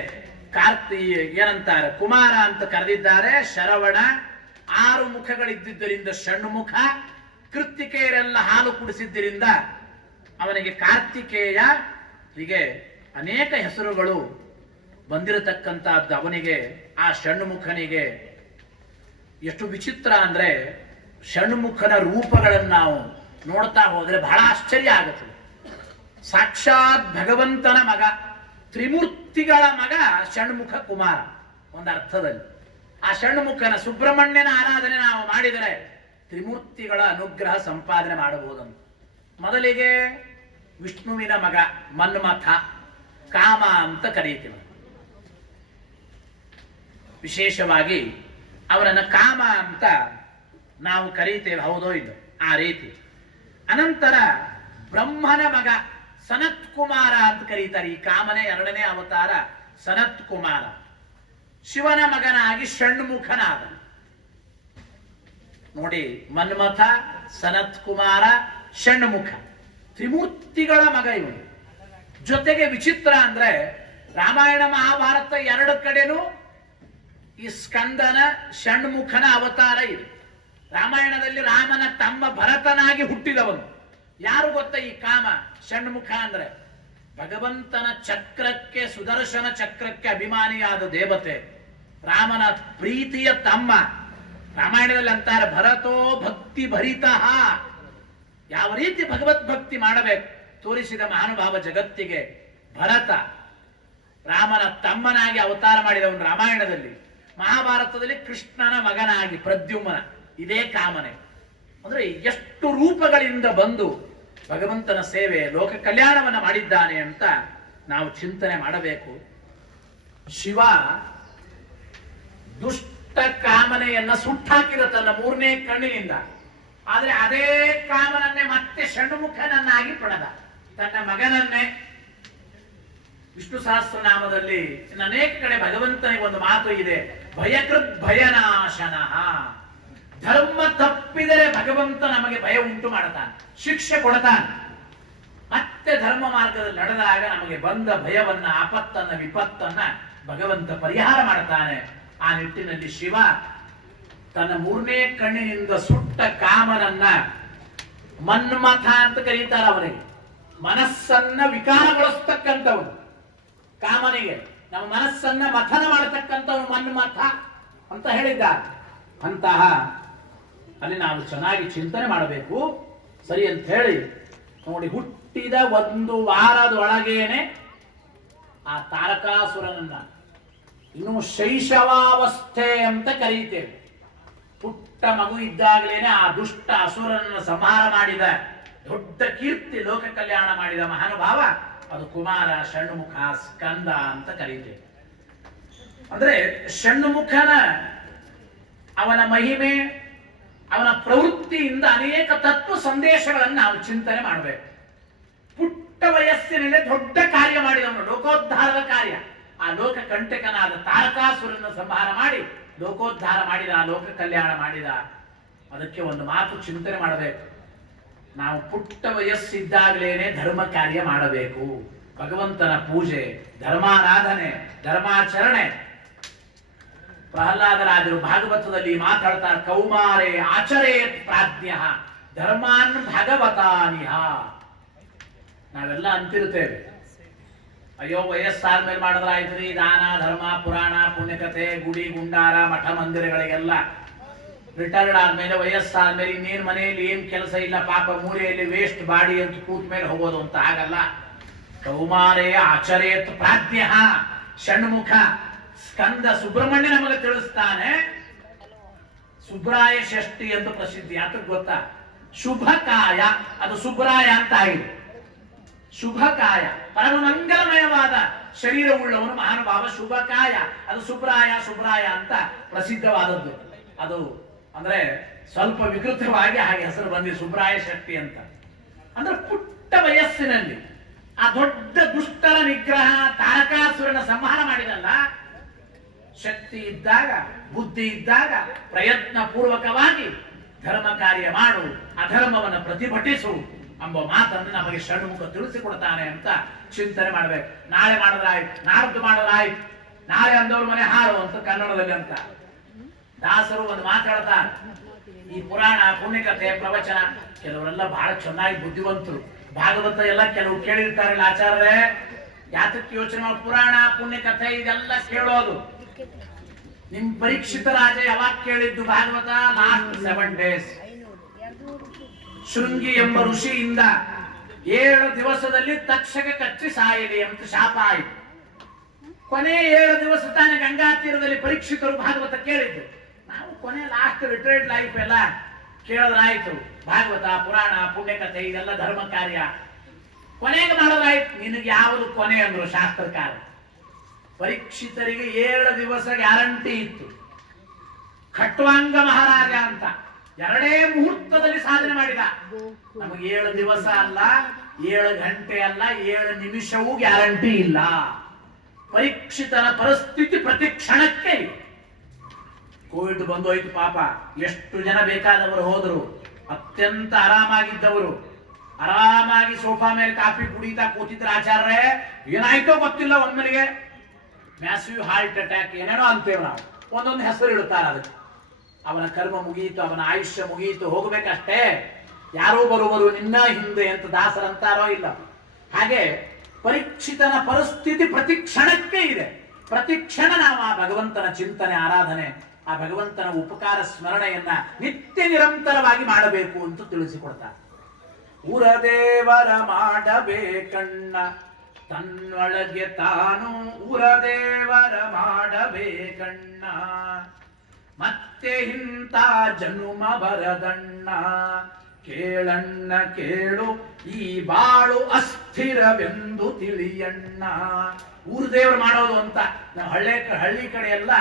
ಏನಂತಾರೆ, ಕುಮಾರ ಅಂತ ಕರೆದಿದ್ದಾರೆ. ಶರವಣ 6 ಮುಖಗಳಿದ್ದಿದ್ದರಿಂದ ಷಣ್ಮುಖ. ಕೃತ್ತಿಕೆಯರೆಲ್ಲ ಹಾಲು ಕುಡಿಸಿದ್ದರಿಂದ ಅವನಿಗೆ ಕಾರ್ತಿಕೇಯ. ಹೀಗೆ ಅನೇಕ ಹೆಸರುಗಳು ಬಂದಿರತಕ್ಕಂತಹದ್ದು ಅವನಿಗೆ. ಆ ಷಣ್ಮುಖನಿಗೆ ಎಷ್ಟು ವಿಚಿತ್ರ ಅಂದ್ರೆ, ಷಣ್ಮುಖನ ರೂಪಗಳನ್ನು ನಾವು ನೋಡ್ತಾ ಹೋದ್ರೆ ಬಹಳ ಆಶ್ಚರ್ಯ ಆಗುತ್ತದೆ. ಸಾಕ್ಷಾತ್ ಭಗವಂತನ ಮಗ, ತ್ರಿಮೂರ್ತಿಗಳ ಮಗ ಷಣ್ಮುಖ ಕುಮಾರ ಒಂದು ಅರ್ಥದಲ್ಲಿ. ಆ ಷಣ್ಮುಖನ ಸುಬ್ರಹ್ಮಣ್ಯನ ಆರಾಧನೆ ನಾವು ಮಾಡಿದರೆ ತ್ರಿಮೂರ್ತಿಗಳ ಅನುಗ್ರಹ ಸಂಪಾದನೆ ಮಾಡಬಹುದಂತ. ಮೊದಲಿಗೆ ವಿಷ್ಣುವಿನ ಮಗ ಮನ್ಮಥ, ಕಾಮ ಅಂತ ಕರೀತೀವಿ. ವಿಶೇಷವಾಗಿ ಅವನನ್ನ ಕಾಮ ಅಂತ ನಾವು ಕರೀತೇವೆ, ಹೌದೋ ಇಲ್ಲೋ ಆ ರೀತಿ. ಅನಂತರ ಬ್ರಹ್ಮನ ಮಗ ಸನತ್ ಕುಮಾರ ಅಂತ ಕರೀತಾರೆ. ಈ ಕಾಮನೆ ಎರಡನೇ ಅವತಾರ ಸನತ್ ಕುಮಾರ. ಶಿವನ ಮಗನಾಗಿ ಷಣ್ಮುಖನಾದ. ನೋಡಿ, ಮನ್ಮಥ, ಸನತ್ ಕುಮಾರ, ಷಣ್ಮುಖ, ತ್ರಿಮೂರ್ತಿಗಳ ಮಗ ಇವನು. ಜೊತೆಗೆ ವಿಚಿತ್ರ ಅಂದ್ರೆ ರಾಮಾಯಣ ಮಹಾಭಾರತ ಎರಡು ಕಡೆನೂ ಈ ಸ್ಕಂದನ ಷಣ್ಮುಖನ ಅವತಾರ ಇದೆ. ರಾಮಾಯಣದಲ್ಲಿ ರಾಮನ ತಮ್ಮ ಭರತನಾಗಿ ಹುಟ್ಟಿದವನು ಯಾರು ಗೊತ್ತಾ? ಈ ಕಾಮ ಷಣ್ಮುಖ ಅಂದ್ರೆ ಭಗವಂತನ ಚಕ್ರಕ್ಕೆ, ಸುದರ್ಶನ ಚಕ್ರಕ್ಕೆ ಅಭಿಮಾನಿಯಾದ ದೇವತೆ, ರಾಮನ ಪ್ರೀತಿಯ ತಮ್ಮ. ರಾಮಾಯಣದಲ್ಲಿ ಅಂತಾರೆ ಭರತೋ ಭಕ್ತಿ ಭರಿತಃ. ಯಾವ ರೀತಿ ಭಗವದ್ಭಕ್ತಿ ಮಾಡಬೇಕು ತೋರಿಸಿದ ಮಹಾನುಭಾವ ಜಗತ್ತಿಗೆ ಭರತ. ರಾಮನ ತಮ್ಮನಾಗಿ ಅವತಾರ ಮಾಡಿದವನು ರಾಮಾಯಣದಲ್ಲಿ. ಮಹಾಭಾರತದಲ್ಲಿ ಕೃಷ್ಣನ ಮಗನಾಗಿ ಪ್ರದ್ಯುಮ್ನ. ಇದೇ ಕಾಮನೆ ಅಂದ್ರೆ ಎಷ್ಟು ರೂಪಗಳಿಂದ ಬಂದು ಭಗವಂತನ ಸೇವೆ, ಲೋಕ ಕಲ್ಯಾಣವನ್ನ ಮಾಡಿದ್ದಾನೆ ಅಂತ ನಾವು ಚಿಂತನೆ ಮಾಡಬೇಕು. ಶಿವ ದುಷ್ಟ ಕಾಮನೆಯನ್ನ ಸುಟ್ಟಾಕಿದ ತನ್ನ ಮೂರನೇ ಕಣ್ಣಿನಿಂದ. ಆದ್ರೆ ಅದೇ ಕಾಮನನ್ನೇ ಮತ್ತೆ ಷಣ್ಮುಖನನ್ನಾಗಿ ಪಡೆದ, ತನ್ನ ಮಗನನ್ನೇ. ವಿಷ್ಣು ಸಹಸ್ರನಾಮದಲ್ಲಿ ಅನೇಕ ಕಡೆ ಭಗವಂತನಿಗೆ ಒಂದು ಮಾತು ಇದೆ, ಭಯಕೃತ್ ಭಯನಾಶನಃ. ಧರ್ಮ ತಪ್ಪಿದರೆ ಭಗವಂತ ನಮಗೆ ಭಯ ಉಂಟು ಮಾಡುತ್ತಾನೆ, ಶಿಕ್ಷೆ ಕೊಡ್ತಾನೆ. ಮತ್ತೆ ಧರ್ಮ ಮಾರ್ಗದಲ್ಲಿ ನಡೆದಾಗ ನಮಗೆ ಬಂದ ಭಯವನ್ನ, ಆಪತ್ತನ್ನ, ವಿಪತ್ತನ್ನ ಭಗವಂತ ಪರಿಹಾರ ಮಾಡ್ತಾನೆ. ಆ ನಿಟ್ಟಿನಲ್ಲಿ ಶಿವ ತನ್ನ ಮೂರನೇ ಕಣ್ಣಿನಿಂದ ಸುಟ್ಟ ಕಾಮನನ್ನ ಮನ್ಮಥ ಅಂತ ಕರೀತಾರೆ. ಅವನಿಗೆ ಮನಸ್ಸನ್ನ ವಿಕಾರಗೊಳಿಸ್ತಕ್ಕಂಥವನು. ಕಾಮನಿಗೆ ನಮ್ಮ ಮನಸ್ಸನ್ನ ಮಥನ ಮಾಡತಕ್ಕಂಥವನು ಮನ್ಮಥ ಅಂತ ಹೇಳಿದ್ದಾರೆ. ಅಂತಹ ಅಲ್ಲಿ ನಾವು ಚೆನ್ನಾಗಿ ಚಿಂತನೆ ಮಾಡಬೇಕು. ಸರಿ ಅಂತ ಹೇಳಿ ನೋಡಿ, ಹುಟ್ಟಿದ ಒಂದು ವಾರದೊಳಗೇನೆ ಆ ತಾರಕಾಸುರನನ್ನ, ಇನ್ನು ಶೈಶವಾವಸ್ಥೆ ಅಂತ ಕರೀತೇವೆ, ಪುಟ್ಟ ಮಗು ಇದ್ದಾಗಲೇನೆ ಆ ದುಷ್ಟ ಅಸುರನನ್ನು ಸಂಹಾರ ಮಾಡಿದ ದೊಡ್ಡ ಕೀರ್ತಿ, ಲೋಕ ಕಲ್ಯಾಣ ಮಾಡಿದ ಮಹಾನುಭಾವ ಅದು ಕುಮಾರ, ಷಣ್ಮುಖ, ಸ್ಕಂದ ಅಂತ ಕರೀತೇವೆ. ಅಂದ್ರೆ ಷಣ್ಮುಖನ ಅವನ ಮಹಿಮೆ, ಅವನ ಪ್ರವೃತ್ತಿಯಿಂದ ಅನೇಕ ತತ್ವ ಸಂದೇಶಗಳನ್ನು ನಾವು ಚಿಂತನೆ ಮಾಡಬೇಕು. ಪುಟ್ಟ ವಯಸ್ಸಿನಲ್ಲಿ ದೊಡ್ಡ ಕಾರ್ಯ ಮಾಡಿದವನು, ಲೋಕೋದ್ಧಾರದ ಕಾರ್ಯ. ಆ ಲೋಕ ಕಂಟಕನಾದ ತಾರಕಾಸುರನ ಸಂಹಾರ ಮಾಡಿ ಲೋಕೋದ್ಧಾರ ಮಾಡಿದ, ಲೋಕ ಕಲ್ಯಾಣ ಮಾಡಿದ. ಅದಕ್ಕೆ ಒಂದು ಮಾತು ಚಿಂತನೆ ಮಾಡಬೇಕು. ನಾವು ಪುಟ್ಟ ವಯಸ್ಸಿದ್ದಾಗಲೇನೆ ಧರ್ಮ ಕಾರ್ಯ ಮಾಡಬೇಕು. ಭಗವಂತನ ಪೂಜೆ, ಧರ್ಮಾರಾಧನೆ, ಧರ್ಮಾಚರಣೆ. ಪ್ರಹ್ಲಾದರಾಜರು ಭಾಗವತದಲ್ಲಿ ಮಾತಾಡ್ತಾರೆ, ಕೌಮಾರೇ ಆಚರೇತ್ ಪ್ರಾಜ್ಞ ಧರ್ಮಾನ್ ಭಗವತಾನಿಹ. ನಾವೆಲ್ಲ ಅಂತಿರ್ತೇವೆ, ಅಯ್ಯೋ ವಯಸ್ಸಾದ್ಮೇಲೆ ಮಾಡಿದ್ರಾಯ್ತ್ರಿ, ದಾನ ಧರ್ಮ, ಪುರಾಣ, ಪುಣ್ಯಕಥೆ, ಗುಡಿ ಗುಂಡಾರ, ಮಠ ಮಂದಿರಗಳಿಗೆಲ್ಲ ರಿಟೈರ್ಡ್ ಆದ್ಮೇಲೆ, ವಯಸ್ಸಾದ್ಮೇಲೆ ಇನ್ನೇನ್ ಮನೆಯಲ್ಲಿ ಏನ್ ಕೆಲಸ ಇಲ್ಲ, ಪಾಪ ಮೂಲೆಯಲ್ಲಿ ವೇಸ್ಟ್ ಬಾಡಿ ಅಂತ ಕೂತ ಮೇಲೆ ಹೋಗೋದು ಅಂತ. ಹಾಗಲ್ಲ. ಕೌಮಾರೇ ಆಚರೇತ್ ಪ್ರಾಜ್ಞ. ಷಣ್ಮುಖ ಸ್ಕಂದ ಸುಬ್ರಹ್ಮಣ್ಯ ನಮಗೆ ತಿಳಿಸ್ತಾನೆ. ಸುಬ್ರಾಯ ಷಷ್ಠಿ ಎಂದು ಪ್ರಸಿದ್ಧಿ. ಯಾತಕ್ಕೆ ಗೊತ್ತಾ? ಶುಭಕಾಯ, ಅದು ಸುಬ್ರಾಯ ಅಂತ ಆಗಿದೆ. ಶುಭಕಾಯ, ಪರಮ ಮಂಗಲಮಯವಾದ ಶರೀರವುಳ್ಳವನು ಮಹಾನುಭಾವ. ಶುಭಕಾಯ, ಅದು ಸುಬ್ರಾಯ, ಸುಬ್ರಾಯ ಅಂತ ಪ್ರಸಿದ್ಧವಾದದ್ದು. ಅದು ಅಂದ್ರೆ ಸ್ವಲ್ಪ ವಿಕೃತವಾಗಿ ಹಾಗೆ ಹೆಸರು ಬಂದಿದೆ, ಸುಬ್ರಾಯ ಶಕ್ತಿ ಅಂತ. ಅಂದ್ರೆ ಪುಟ್ಟ ವಯಸ್ಸಿನಲ್ಲಿ ಆ ದೊಡ್ಡ ದುಷ್ಟರ ನಿಗ್ರಹ, ತಾರಕಾಸುರನ ಸಂಹಾರ ಮಾಡಿದಲ್ಲ, ಶಕ್ತಿ ಇದ್ದಾಗ, ಬುದ್ಧಿ ಇದ್ದಾಗ ಪ್ರಯತ್ನ ಪೂರ್ವಕವಾಗಿ ಧರ್ಮ ಕಾರ್ಯ ಮಾಡು, ಅಧರ್ಮವನ್ನು ಪ್ರತಿಭಟಿಸು ಎಂಬ ಮಾತನ್ನು ನಮಗೆ ಷಣ್ಮುಖ ತಿಳಿಸಿಕೊಡ್ತಾನೆ ಅಂತ ಚಿಂತನೆ ಮಾಡ್ಬೇಕು. ನಾಳೆ ಮಾಡಿದ್ರಾಯ್ತು, ನಾಡ್ದು ಮಾಡಿದ್ರಾಯ್ತು, ನಾಳೆ ಅಂದವ್ರ ಮನೆ ಹಾಳು ಅಂತ ಕನ್ನಡದಲ್ಲಿ ಅಂತ. ದಾಸರು ಒಂದು ಮಾತಾಡ್ತಾರೆ, ಈ ಪುರಾಣ, ಪುಣ್ಯಕಥೆ, ಪ್ರವಚನ, ಕೆಲವರೆಲ್ಲ ಬಹಳ ಚೆನ್ನಾಗಿ ಬುದ್ಧಿವಂತರು. ಭಾಗವತ ಎಲ್ಲ ಕೆಲವು ಕೇಳಿರ್ತಾರಲ್ಲ ಆಚಾರ್ಯರೇ, ಯಾತಕ್ಕೆ ಯೋಚನೆ ಮಾಡಿ ಪುರಾಣ, ಪುಣ್ಯಕಥೆ ಇದೆಲ್ಲ ಕೇಳೋದು? ನಿಮ್ ಪರೀಕ್ಷಿತ ರಾಜ ಯಾವಾಗ ಕೇಳಿದ್ದು ಭಾಗವತ? Last 7 days. ಶೃಂಗಿ ಎಂಬ ಋಷಿಯಿಂದ 7 ದಿವಸದಲ್ಲಿ ತಕ್ಷಕ ಕಚ್ಚಿ ಸಾಯಲಿ ಅಂತ ಶಾಪ ಆಯಿತು. ಕೊನೆ 7 ದಿವಸ ತಾನೇ ಗಂಗಾ ತೀರದಲ್ಲಿ ಪರೀಕ್ಷಿತರು ಭಾಗವತ ಕೇಳಿದ್ದು. ನಾವು ಕೊನೆ ಲಾಸ್ಟ್ ರಿಟೈರ್ಡ್ ಲೈಫ್ ಎಲ್ಲ ಕೇಳೋದ್ರಾಯ್ತು. ಭಾಗವತ, ಪುರಾಣ, ಪುಣ್ಯಕಥೆ ಇದೆಲ್ಲ ಧರ್ಮ ಕಾರ್ಯ ಕೊನೆಗೆ ಮಾಡೋದ್ರಾಯ್ತು. ನಿನಗೆ ಯಾವುದು ಕೊನೆ ಅಂದ್ರು ಶಾಸ್ತ್ರಕಾರ. ಪರೀಕ್ಷಿತರಿಗೆ 7 ದಿವಸ ಗ್ಯಾರಂಟಿ ಇತ್ತು. ಖಟ್ವಾಂಗ ಮಹಾರಾಜ ಅಂತ 2 ಮುಹೂರ್ತದಲ್ಲಿ ಸಾಧನೆ ಮಾಡಿದ. ನಮಗೆ 7 ದಿವಸ ಅಲ್ಲ, 7 ಗಂಟೆ ಅಲ್ಲ 7 ನಿಮಿಷವೂ ಗ್ಯಾರಂಟಿ ಇಲ್ಲ. ಪರೀಕ್ಷಿತನ ಪರಿಸ್ಥಿತಿ ಪ್ರತಿ ಕ್ಷಣಕ್ಕೆ ಇದೆ. ಕೋವಿಡ್ ಬಂದೋಯ್ತು ಪಾಪ, ಎಷ್ಟು ಜನ ಬೇಕಾದವರು ಹೋದರು. ಅತ್ಯಂತ ಆರಾಮಾಗಿದ್ದವರು ಆರಾಮಾಗಿ ಸೋಫಾ ಮೇಲೆ ಕಾಫಿ ಕುಡಿತಾ ಕೂತಿದ್ರ ಆಚಾರ್ಯ, ಏನಾಯ್ತೋ ಗೊತ್ತಿಲ್ಲ, ಒಮ್ಮೆಲೆಗೆ ಮ್ಯಾಸಿವ್ ಹಾರ್ಟ್ ಅಟ್ಯಾಕ್ ಏನೇನೋ ಅಂತೇವೆ ನಾವು, ಒಂದೊಂದು ಹೆಸರು ಇಡುತ್ತಾರೆ ಅದಕ್ಕೆ. ಅವನ ಕರ್ಮ ಮುಗಿಯಿತು, ಅವನ ಆಯುಷ್ಯ ಮುಗಿಯಿತು, ಹೋಗ್ಬೇಕಷ್ಟೇ, ಯಾರೋ ಬರುವರು ನಿನ್ನ ಹಿಂದೆ ಅಂತ ದಾಸರಂತಾರೋ ಇಲ್ಲ. ಹಾಗೆ ಪರೀಕ್ಷಿತನ ಪರಿಸ್ಥಿತಿ ಪ್ರತಿ ಕ್ಷಣಕ್ಕೆ ಇದೆ. ಪ್ರತಿ ಕ್ಷಣ ನಾವು ಆ ಭಗವಂತನ ಚಿಂತನೆ, ಆರಾಧನೆ, ಆ ಭಗವಂತನ ಉಪಕಾರ ಸ್ಮರಣೆಯನ್ನ ನಿತ್ಯ ನಿರಂತರವಾಗಿ ಮಾಡಬೇಕು ಅಂತ ತಿಳಿಸಿಕೊಡ್ತಾರೆ. ಉರದೇವರ ಮಾಡಬೇಕಣ್ಣ ತನ್ನೊಳಗೆ ತಾನು, ಉರದೇವರ ಮಾಡಬೇಕಣ್ಣ ಮತ್ತೆ ಇಂಥ ಜನುಮ ಬರದಣ್ಣ, ಕೇಳಣ್ಣ ಕೇಳು ಈ ಬಾಳು ಅಸ್ಥಿರವೆಂದು ತಿಳಿಯಣ್ಣ. ಊರು ದೇವರು ಮಾಡೋದು ಅಂತ ನಾವು ಹಳ್ಳಿ ಕಡೆ ಎಲ್ಲ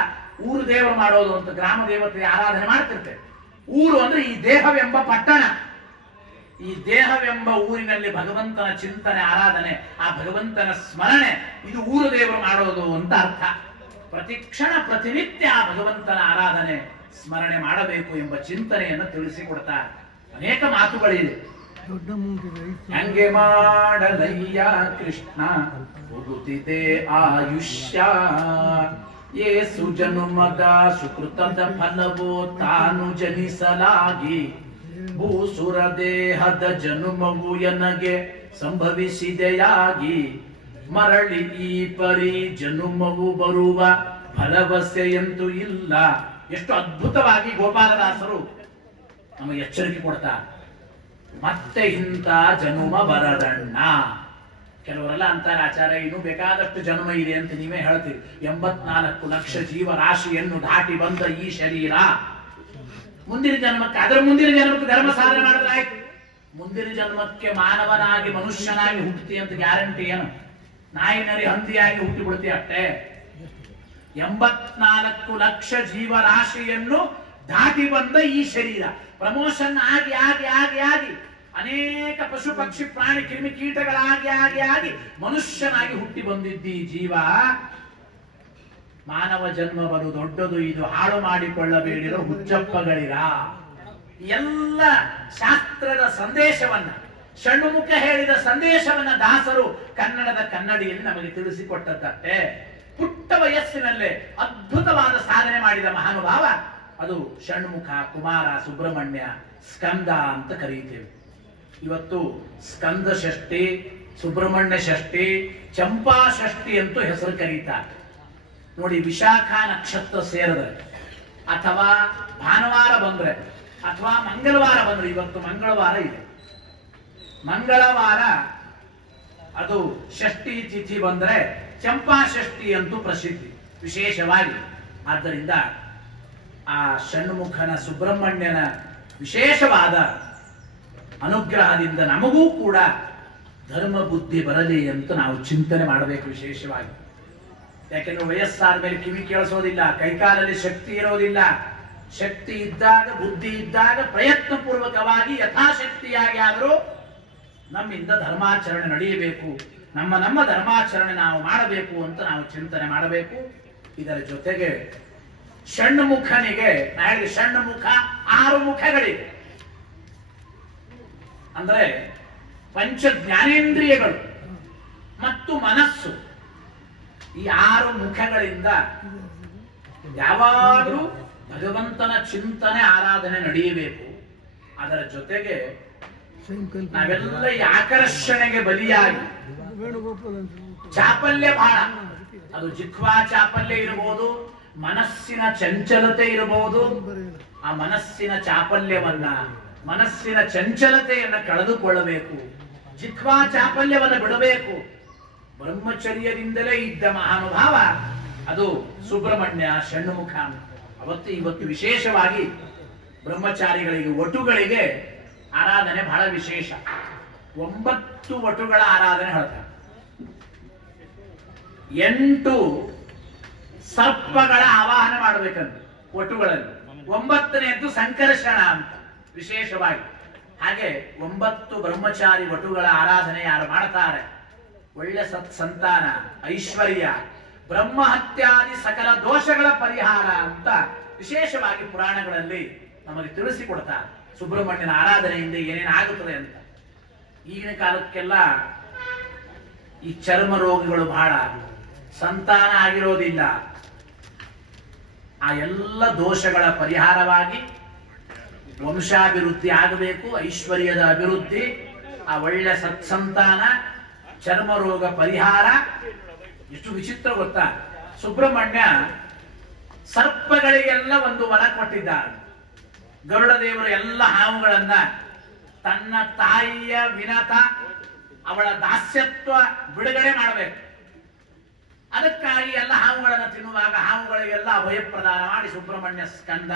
ಊರು ದೇವರು ಮಾಡೋದು ಅಂತ ಗ್ರಾಮ ದೇವತೆ ಆರಾಧನೆ ಮಾಡ್ತಿರ್ತೇವೆ. ಊರು ಅಂದ್ರೆ ಈ ದೇಹವೆಂಬ ಪಟ್ಟಣ, ಈ ದೇಹವೆಂಬ ಊರಿನಲ್ಲಿ ಭಗವಂತನ ಚಿಂತನೆ, ಆರಾಧನೆ, ಆ ಭಗವಂತನ ಸ್ಮರಣೆ, ಇದು ಊರು ದೇವರು ಮಾಡೋದು ಅಂತ ಅರ್ಥ. ಪ್ರತಿಕ್ಷಣ ಪ್ರತಿನಿತ್ಯ ಆ ಭಗವಂತನ ಆರಾಧನೆ ಸ್ಮರಣೆ ಮಾಡಬೇಕು ಎಂಬ ಚಿಂತನೆಯನ್ನು ತಿಳಿಸಿಕೊಡ್ತಾರೆ. ಅನೇಕ ಮಾತುಗಳಿದೆ. ಹಂಗೆ ಮಾಡಲಯ್ಯ ಕೃಷ್ಣ ಹೋಗುತ್ತಿದೆ ಆಯುಷ್ಯ, ಏಸು ಜನುಮದ ಸುಕೃತದ ಫಲವೋ ತಾನು ಜನಿಸಲಾಗಿ, ಭೂಸುರ ದೇಹದ ಜನುಮವು ಎನಗೆ ಸಂಭವಿಸಿದೆಯಾಗಿ, ಮರಳಿ ಈ ಪರಿ ಜನುಮವು ಬರುವ ಭರವಸೆಯಂತೂ ಇಲ್ಲ. ಎಷ್ಟು ಅದ್ಭುತವಾಗಿ ಗೋಪಾಲದಾಸರು ನಮಗೆ ಎಚ್ಚರಿಕೆ ಕೊಡ್ತಾರೆ. ಮತ್ತೆ ಇಂಥ ಜನುಮ ಬರದಣ್ಣ. ಕೆಲವರೆಲ್ಲ ಅಂತಾರೆ ಆಚಾರ್ಯ, ಇನ್ನೂ ಬೇಕಾದಷ್ಟು ಜನ್ಮ ಇದೆ ಅಂತ ನೀವೇ ಹೇಳ್ತೀರಿ. 84 ಲಕ್ಷ ಜೀವರಾಶಿಯನ್ನು ದಾಟಿ ಬಂದ ಈ ಶರೀರ ಮುಂದಿನ ಜನ್ಮಕ್ಕೆ, ಅದರ ಮುಂದಿನ ಜನ್ಮಕ್ಕೆ ಧರ್ಮ ಸಾಧನೆ ಮಾಡಲಾಯ್ತು. ಮುಂದಿನ ಜನ್ಮಕ್ಕೆ ಮಾನವನಾಗಿ ಮನುಷ್ಯನಾಗಿ ಹುಟ್ಟುತ್ತಿ ಅಂತ ಗ್ಯಾರಂಟಿ ಏನು? ನಾಯಿ ನರಿ ಹಂದಿಯಾಗಿ ಹುಟ್ಟಿ ಬಿಡ್ತಿ ಅಷ್ಟೇ. 84 ಲಕ್ಷ ಜೀವರಾಶಿಯನ್ನು ದಾಟಿ ಬಂದ ಈ ಶರೀರ ಪ್ರಮೋಷನ್ ಆಗಿ ಆಗಿ ಆಗಿ ಆಗಿ ಅನೇಕ ಪಶು ಪಕ್ಷಿ ಪ್ರಾಣಿ ಕ್ರಿಮಿ ಕೀಟಗಳಾಗಿ ಆಗಿ ಆಗಿ ಮನುಷ್ಯನಾಗಿ ಹುಟ್ಟಿ ಬಂದಿದ್ದ ಈ ಜೀವ, ಮಾನವ ಜನ್ಮ ಬರು ದೊಡ್ಡದು, ಇದು ಹಾಳು ಮಾಡಿಕೊಳ್ಳಬೇಡಿರೋ ಹುಚ್ಚಪ್ಪಗಳಿರ. ಎಲ್ಲ ಶಾಸ್ತ್ರದ ಸಂದೇಶವನ್ನ, ಷಣ್ಮುಖ ಹೇಳಿದ ಸಂದೇಶವನ್ನ ದಾಸರು ಕನ್ನಡದ ಕನ್ನಡಿಯಲ್ಲಿ ನಮಗೆ ತಿಳಿಸಿಕೊಟ್ಟದ್ದಷ್ಟೇ. ಪುಟ್ಟ ವಯಸ್ಸಿನಲ್ಲೇ ಅದ್ಭುತವಾದ ಸಾಧನೆ ಮಾಡಿದ ಮಹಾನುಭಾವ ಅದು ಷಣ್ಮುಖ, ಕುಮಾರ, ಸುಬ್ರಹ್ಮಣ್ಯ, ಸ್ಕಂದ ಅಂತ ಕರೀತೇವೆ. ಇವತ್ತು ಸ್ಕಂದ ಷಷ್ಠಿ, ಸುಬ್ರಹ್ಮಣ್ಯ ಷಷ್ಠಿ, ಚಂಪಾ ಷಷ್ಠಿ ಅಂತೂ ಹೆಸರು ಕರೀತಾರೆ. ನೋಡಿ, ವಿಶಾಖ ನಕ್ಷತ್ರ ಸೇರಿದ್ರೆ ಅಥವಾ ಭಾನುವಾರ ಬಂದ್ರೆ ಅಥವಾ ಮಂಗಳವಾರ ಬಂದ್ರೆ, ಇವತ್ತು ಮಂಗಳವಾರ ಇದೆ, ಮಂಗಳವಾರ ಅದು ಷಷ್ಠಿ ತಿಥಿ ಬಂದ್ರೆ ಚಂಪಾ ಷಷ್ಠಿ ಅಂತೂ ಪ್ರಸಿದ್ಧಿ ವಿಶೇಷವಾಗಿ. ಆದ್ದರಿಂದ ಆ ಷಣ್ಮುಖನ ಸುಬ್ರಹ್ಮಣ್ಯನ ವಿಶೇಷವಾದ ಅನುಗ್ರಹದಿಂದ ನಮಗೂ ಕೂಡ ಧರ್ಮ ಬುದ್ಧಿ ಬರಲಿ ಅಂತ ನಾವು ಚಿಂತನೆ ಮಾಡಬೇಕು ವಿಶೇಷವಾಗಿ. ಯಾಕೆಂದ್ರೆ ವಯಸ್ಸಾದ ಮೇಲೆ ಕಿವಿ ಕೇಳಿಸೋದಿಲ್ಲ, ಕೈಕಾಲಲ್ಲಿ ಶಕ್ತಿ ಇರೋದಿಲ್ಲ. ಶಕ್ತಿ ಇದ್ದಾಗ, ಬುದ್ಧಿ ಇದ್ದಾಗ ಪ್ರಯತ್ನ ಪೂರ್ವಕವಾಗಿ ಯಥಾಶಕ್ತಿಯಾಗಿ ಆದರೂ ನಮ್ಮಿಂದ ಧರ್ಮಾಚರಣೆ ನಡೆಯಬೇಕು, ನಮ್ಮ ಧರ್ಮಾಚರಣೆ ನಾವು ಮಾಡಬೇಕು ಅಂತ ನಾವು ಚಿಂತನೆ ಮಾಡಬೇಕು. ಇದರ ಜೊತೆಗೆ ಷಣ್ಮುಖನಿಗೆ ನಾ ಹೇಳಿದೆ, ಷಣ್ಮುಖ 6 ಮುಖಗಳಿವೆ. ಅಂದ್ರೆ ಪಂಚ ಜ್ಞಾನೇಂದ್ರಿಯಗಳು ಮತ್ತು ಮನಸ್ಸು, ಈ 6 ಮುಖಗಳಿಂದ ಯಾವಾಗಲೂ ಭಗವಂತನ ಚಿಂತನೆ, ಆರಾಧನೆ ನಡೆಯಬೇಕು. ಅದರ ಜೊತೆಗೆ ನಾವೆಲ್ಲ ಈ ಆಕರ್ಷಣೆಗೆ ಬಲಿಯಾಗಿ ಚಾಪಲ್ಯ ಬಹಳ, ಅದು ಜಿಹ್ವಾ ಚಾಪಲ್ಯ ಇರಬಹುದು, ಮನಸ್ಸಿನ ಚಂಚಲತೆ ಇರಬಹುದು. ಆ ಮನಸ್ಸಿನ ಚಾಪಲ್ಯವನ್ನ, ಮನಸ್ಸಿನ ಚಂಚಲತೆಯನ್ನ ಕಳೆದುಕೊಳ್ಳಬೇಕು, ಜಿಹ್ವಾ ಚಾಪಲ್ಯವನ್ನ ಬಿಡಬೇಕು. ಬ್ರಹ್ಮಚರ್ಯದಿಂದಲೇ ಇದ್ದ ಮಹಾನುಭಾವ ಅದು ಸುಬ್ರಹ್ಮಣ್ಯ, ಷಣ್ಮುಖ. ಇವತ್ತು ವಿಶೇಷವಾಗಿ ಬ್ರಹ್ಮಚಾರಿಗಳಿಗೆ, ವಟುಗಳಿಗೆ ಆರಾಧನೆ ಬಹಳ ವಿಶೇಷ. 9 ವಟುಗಳ ಆರಾಧನೆ ಹೇಳ್ತಾರೆ. 8 ಸರ್ಪಗಳ ಆವಾಹನ ಮಾಡಬೇಕಂತ ವಟುಗಳಲ್ಲಿ. 9ನೇದ್ದು ಸಂಕರ್ಷಣ ಅಂತ ವಿಶೇಷವಾಗಿ. ಹಾಗೆ 9 ಬ್ರಹ್ಮಚಾರಿ ವಟುಗಳ ಆರಾಧನೆ ಯಾರು ಮಾಡ್ತಾರೆ, ಒಳ್ಳೆ ಸಂತಾನ, ಐಶ್ವರ್ಯ, ಬ್ರಹ್ಮಹತ್ಯಾದಿ ಸಕಲ ದೋಷಗಳ ಪರಿಹಾರ ಅಂತ ವಿಶೇಷವಾಗಿ ಪುರಾಣಗಳಲ್ಲಿ ನಮಗೆ ತಿಳಿಸಿಕೊಡ್ತಾರೆ. ಸುಬ್ರಹ್ಮಣ್ಯನ ಆರಾಧನೆಯಿಂದ ಏನೇನಾಗುತ್ತದೆ ಅಂತ. ಈಗಿನ ಕಾಲಕ್ಕೆಲ್ಲ ಈ ಚರ್ಮ ರೋಗಗಳು ಬಹಳ, ಸಂತಾನ ಆಗಿರೋದಿಲ್ಲ. ಆ ಎಲ್ಲ ದೋಷಗಳ ಪರಿಹಾರವಾಗಿ ವಂಶಾಭಿವೃದ್ಧಿ ಆಗಬೇಕು, ಐಶ್ವರ್ಯದ ಅಭಿವೃದ್ಧಿ, ಆ ಒಳ್ಳೆ ಸತ್ಸಂತಾನ, ಚರ್ಮ ರೋಗ ಪರಿಹಾರ. ಎಷ್ಟು ವಿಚಿತ್ರ ಗೊತ್ತಾ, ಸುಬ್ರಹ್ಮಣ್ಯ ಸರ್ಪಗಳಿಗೆಲ್ಲ ಒಂದು ವರ ಕೊಟ್ಟಿದ್ದಾರೆ. ಗರುಡ ದೇವರು ಎಲ್ಲ ಹಾವುಗಳನ್ನ ತನ್ನ ತಾಯಿಯ ವಿನತ, ಅವಳ ದಾಸ್ಯತ್ವ ಬಿಡುಗಡೆ ಮಾಡಬೇಕು. ಅದಕ್ಕಾಗಿ ಎಲ್ಲ ಹಾವುಗಳನ್ನು ತಿನ್ನುವಾಗ ಹಾವುಗಳಿಗೆಲ್ಲ ಅಭಯ ಪ್ರದಾನ ಮಾಡಿ, ಸುಬ್ರಹ್ಮಣ್ಯ ಸ್ಕಂದ,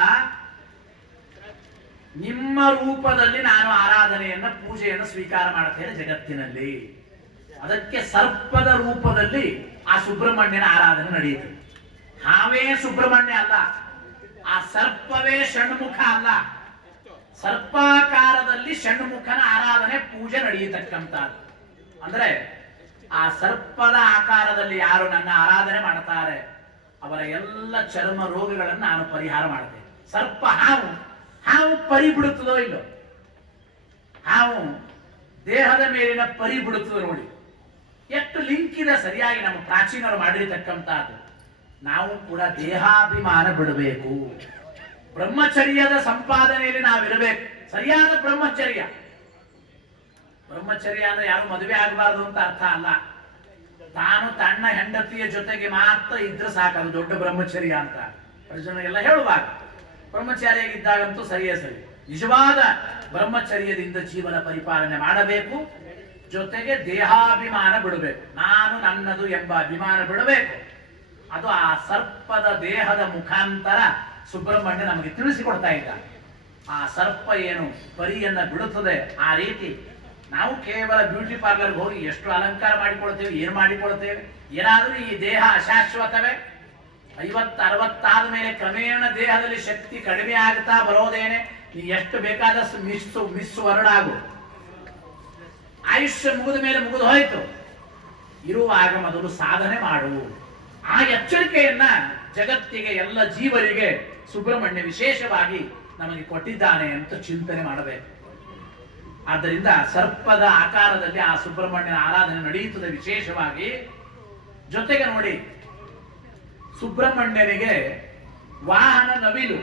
ನಿಮ್ಮ ರೂಪದಲ್ಲಿ ನಾನು ಆರಾಧನೆಯನ್ನ ಪೂಜೆಯನ್ನು ಸ್ವೀಕಾರ ಮಾಡುತ್ತೇನೆ ಜಗತ್ತಿನಲ್ಲಿ. ಅದಕ್ಕೆ ಸರ್ಪದ ರೂಪದಲ್ಲಿ ಆ ಸುಬ್ರಹ್ಮಣ್ಯನ ಆರಾಧನೆ ನಡೆಯಿತು. ಹಾವೇ ಸುಬ್ರಹ್ಮಣ್ಯ ಅಲ್ಲ, ಆ ಸರ್ಪವೇ ಷಣ್ಮುಖ ಅಲ್ಲ, ಸರ್ಪಾಕಾರದಲ್ಲಿ ಷಣ್ಮುಖನ ಆರಾಧನೆ ಪೂಜೆ ನಡೆಯತಕ್ಕಂಥದ್ದು. ಅಂದ್ರೆ ಆ ಸರ್ಪದ ಆಕಾರದಲ್ಲಿ ಯಾರು ನನ್ನ ಆರಾಧನೆ ಮಾಡ್ತಾರೆ ಅವರ ಎಲ್ಲ ಚರ್ಮ ರೋಗಗಳನ್ನು ನಾನು ಪರಿಹಾರ ಮಾಡ್ತೇನೆ. ಸರ್ಪ ಹಾವು ಪರಿ ಬಿಡುತ್ತದೋ ಇಲ್ಲೋ, ಹಾವು ದೇಹದ ಮೇಲಿನ ಪರಿ ಬಿಡುತ್ತದೋ ನೋಡಿ, ಎಷ್ಟು ಲಿಂಕ್ ಇದೆ ಸರಿಯಾಗಿ ನಮ್ಮ ಪ್ರಾಚೀನರು ಮಾಡಿರತಕ್ಕಂಥದ್ದು. ನಾವು ಕೂಡ ದೇಹಾಭಿಮಾನ ಬಿಡಬೇಕು, ಬ್ರಹ್ಮಚರ್ಯದ ಸಂಪಾದನೆಯಲ್ಲಿ ನಾವಿರಬೇಕು. ಸರಿಯಾದ ಬ್ರಹ್ಮಚರ್ಯ ಅಂದ್ರೆ ಯಾರು ಮದುವೆ ಆಗಬಾರ್ದು ಅಂತ ಅರ್ಥ ಅಲ್ಲ. ತಾನು ತನ್ನ ಹೆಂಡತಿಯ ಜೊತೆಗೆ ಮಾತ್ರ ಇದ್ರೆ ಸಾಕದು ದೊಡ್ಡ ಬ್ರಹ್ಮಚರ್ಯ ಅಂತ ಜನರಿಗೆಲ್ಲ ಹೇಳುವಾಗ. ಬ್ರಹ್ಮಚಾರಿಯಾಗಿದ್ದಾಗಂತೂ ಸರಿಯೇ ಸರಿ. ನಿಜವಾದ ಬ್ರಹ್ಮಚರ್ಯದಿಂದ ಜೀವನ ಪರಿಪಾಲನೆ ಮಾಡಬೇಕು, ಜೊತೆಗೆ ದೇಹಾಭಿಮಾನ ಬಿಡಬೇಕು. ನಾನು ನನ್ನದು ಎಂಬ ಅಭಿಮಾನ ಬಿಡಬೇಕು. ಅದು ಆ ಸರ್ಪದ ದೇಹದ ಮುಖಾಂತರ ಸುಬ್ರಹ್ಮಣ್ಯ ನಮಗೆ ತಿಳಿಸಿಕೊಡ್ತಾ ಇದ್ದ. ಆ ಸರ್ಪ ಏನು ಪರಿಯನ್ನ ಬಿಡುತ್ತದೆ, ಆ ರೀತಿ ನಾವು ಕೇವಲ ಬ್ಯೂಟಿ ಪಾರ್ಲರ್ಗೆ ಹೋಗಿ ಎಷ್ಟು ಅಲಂಕಾರ ಮಾಡಿಕೊಳ್ತೇವೆ, ಏನು ಮಾಡಿಕೊಳ್ತೇವೆ. ಏನಾದರೂ ಈ ದೇಹ ಅಶಾಶ್ವತವೇ. 50-60 ಆದ ಮೇಲೆ ಕ್ರಮೇಣ ದೇಹದಲ್ಲಿ ಶಕ್ತಿ ಕಡಿಮೆ ಆಗ್ತಾ ಬರೋದೇನೆ. ನೀ ಎಷ್ಟು ಬೇಕಾದಷ್ಟು ಮಿಸ್ ಹೊರಡಾಗು, ಆಯುಷ್ಯ ಮುಗಿದ ಮೇಲೆ ಮುಗಿದು ಹೋಯ್ತು. ಇರುವಾಗ ಮೊದಲು ಸಾಧನೆ ಮಾಡು. ಆ ಎಚ್ಚರಿಕೆಯನ್ನ ಜಗತ್ತಿಗೆ, ಎಲ್ಲ ಜೀವರಿಗೆ ಸುಬ್ರಹ್ಮಣ್ಯ ವಿಶೇಷವಾಗಿ ನಮಗೆ ಕೊಟ್ಟಿದ್ದಾನೆ ಅಂತ ಚಿಂತನೆ ಮಾಡಬೇಕು. ಆದ್ದರಿಂದ ಸರ್ಪದ ಆಕಾರದಲ್ಲಿ ಆ ಸುಬ್ರಹ್ಮಣ್ಯನ ಆರಾಧನೆ ನಡೆಯುತ್ತದೆ ವಿಶೇಷವಾಗಿ. ಜೊತೆಗೆ ನೋಡಿ, ಸುಬ್ರಹ್ಮಣ್ಯನಿಗೆ ವಾಹನ ನವಿಲು.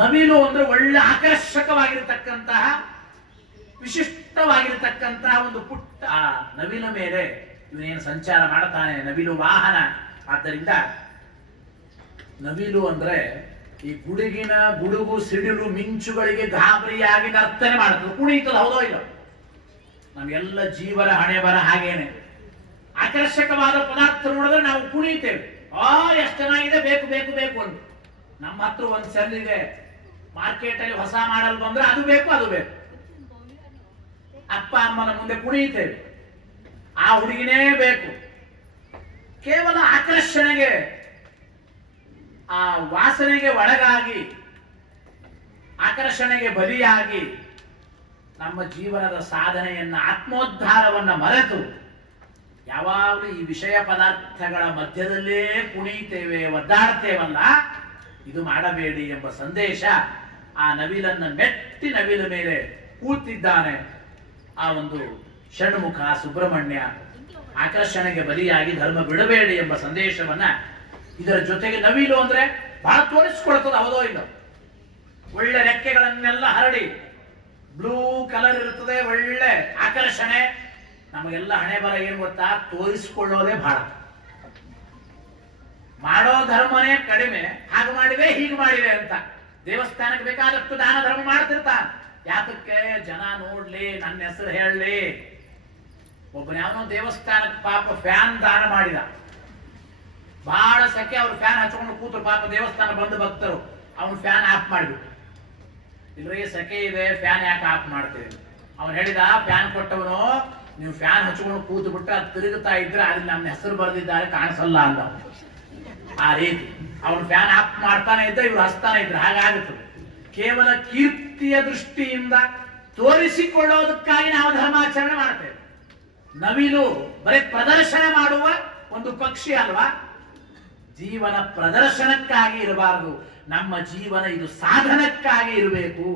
ನವಿಲು ಅಂದ್ರೆ ಒಳ್ಳೆ ಆಕರ್ಷಕವಾಗಿರತಕ್ಕಂತಹ, ವಿಶಿಷ್ಟವಾಗಿರತಕ್ಕಂತಹ ಒಂದು ಪುಟ್ಟ ನವಿಲ ಮೇಲೆ ಇವನೇನು ಸಂಚಾರ ಮಾಡ್ತಾನೆ. ನವಿಲು ವಾಹನ. ಆದ್ದರಿಂದ ನವಿಲು ಅಂದ್ರೆ ಈ ಗುಡುಗು ಸಿಡಿಲು ಮಿಂಚುಗಳಿಗೆ ಗಾಬರಿಯಾಗಿ ನರ್ತನೆ ಮಾಡ್ತದೆ, ಕುಣಿತದ. ಹೌದೋ ಇಲ್ಲ? ನಮ್ಗೆಲ್ಲ ಜೀವನ ಹಣೆ ಬರ ಹಾಗೇನೆ. ಆಕರ್ಷಕವಾದ ಪದಾರ್ಥ ನೋಡಿದ್ರೆ ನಾವು ಕುಣಿತೇವೆ. ಎಷ್ಟು ಚೆನ್ನಾಗಿದೆ, ಬೇಕು ಬೇಕು ಬೇಕು ಅಂತ. ನಮ್ಮ ಹತ್ರ ಒಂದು ಸೆಲ್ ಇದೆ, ಮಾರ್ಕೆಟ್ ಅಲ್ಲಿ ಹೊಸ ಮಾಡಲ್ ಬಂದ್ರೆ ಅದು ಬೇಕು ಅದು ಬೇಕು. ಅಪ್ಪ ಅಮ್ಮನ ಮುಂದೆ ಕುಣಿತೇವೆ, ಆ ಹುಡುಗಿನೇ ಬೇಕು. ಕೇವಲ ಆಕರ್ಷಣೆಗೆ, ಆ ವಾಸನೆಗೆ ಒಳಗಾಗಿ, ಆಕರ್ಷಣೆಗೆ ಬಲಿಯಾಗಿ ನಮ್ಮ ಜೀವನದ ಸಾಧನೆಯನ್ನ, ಆತ್ಮೋದ್ಧಾರವನ್ನ ಮರೆತು ಯಾವಾಗಲೂ ಈ ವಿಷಯ ಪದಾರ್ಥಗಳ ಮಧ್ಯದಲ್ಲೇ ಕುಣಿತೇವೆ, ಒದ್ದಾಡ್ತೇವಲ್ಲ. ಇದು ಮಾಡಬೇಡಿ ಎಂಬ ಸಂದೇಶ ಆ ನವಿಲನ್ನ ಮೆಟ್ಟಿ ನವಿಲ ಮೇಲೆ ಕೂತಿದ್ದಾನೆ ಆ ಒಂದು ಷಣ್ಮುಖ ಸುಬ್ರಹ್ಮಣ್ಯ. ಆಕರ್ಷಣೆಗೆ ಬಲಿಯಾಗಿ ಧರ್ಮ ಬಿಡಬೇಡಿ ಎಂಬ ಸಂದೇಶವನ್ನ ಇದರ ಜೊತೆಗೆ ನವಿಲು ಅಂದ್ರೆ ಬಹಳ ತೋರಿಸ್ಕೊಳ್ತದೆ. ಹೌದೋ ಇಲ್ಲ? ಒಳ್ಳೆ ರೆಕ್ಕೆಗಳನ್ನೆಲ್ಲ ಹರಡಿ ಬ್ಲೂ ಕಲರ್ ಇರ್ತದೆ, ಒಳ್ಳೆ ಆಕರ್ಷಣೆ. ನಮಗೆಲ್ಲ ಹಣೆ ಬರ ಏನ್ ಗೊತ್ತಾ, ತೋರಿಸಿಕೊಳ್ಳೋದೇ ಬಹಳ. ಮಾಡೋ ಧರ್ಮನೇ ಕಡಿಮೆ, ಹಾಗೆ ಮಾಡಿವೆ ಹೀಗೆ ಮಾಡಿವೆ ಅಂತ. ದೇವಸ್ಥಾನಕ್ಕೆ ಬೇಕಾದಷ್ಟು ದಾನ ಧರ್ಮ ಮಾಡ್ತಿರ್ತಾನೆ. ಯಾತಕ್ಕೆ? ಜನ ನೋಡ್ಲಿ, ನನ್ನ ಹೆಸರು ಹೇಳಲಿ. ಒಬ್ಬನ ಯಾವನೋ ದೇವಸ್ಥಾನಕ್ಕೆ ಪಾಪ ಫ್ಯಾನ್ ದಾನ ಮಾಡಿದ. ಬಹಳ ಸೆಕೆ, ಅವ್ರು ಫ್ಯಾನ್ ಹಚ್ಕೊಂಡು ಕೂತರು. ಪಾಪ ದೇವಸ್ಥಾನ ಬಂದು ಭಕ್ತರು ಅವನು ಫ್ಯಾನ್ ಆಫ್ ಮಾಡಿಬಿಟ್ಟು, ಇಲ್ರಿ ಸೆಕೆ ಇದೆ, ಫ್ಯಾನ್ ಯಾಕೆ ಆಫ್ ಮಾಡ್ತೇವೆ? ಅವನು ಹೇಳಿದ, ಫ್ಯಾನ್ ಕೊಟ್ಟವನು, ನೀವು ಫ್ಯಾನ್ ಹಚ್ಕೊಂಡು ಕೂತು ಬಿಟ್ಟು ಅದು ತಿರುಗುತ್ತಾ ಇದ್ರೆ ಅಲ್ಲಿ ನಮ್ಮ ಹೆಸರು ಬರೆದಿದ್ದಾರೆ ಕಾಣಿಸಲ್ಲ ಅಂದ. ಆ ರೀತಿ ಅವನು ಫ್ಯಾನ್ ಆಫ್ ಮಾಡ್ತಾನೆ ಇದ್ದ, ಇವ್ರು ಹಚ್ತಾನೆ ಇದ್ರು, ಹಾಗಾಗುತ್ತದೆ. ಕೇವಲ ಕೀರ್ತಿಯ ದೃಷ್ಟಿಯಿಂದ ತೋರಿಸಿಕೊಳ್ಳೋದಕ್ಕಾಗಿ ನಾವು ಧರ್ಮಾಚರಣೆ ಮಾಡ್ತೇವೆ. ನವಿಲು ಬರೀ ಪ್ರದರ್ಶನ ಮಾಡುವ ಒಂದು ಪಕ್ಷಿ ಅಲ್ವಾ? ಜೀವನ ಪ್ರದರ್ಶನಕ್ಕಾಗಿ ಇರಬಾರದು, ನಮ್ಮ ಜೀವನ ಇದು ಸಾಧನಕ್ಕಾಗಿ ಇರಬೇಕು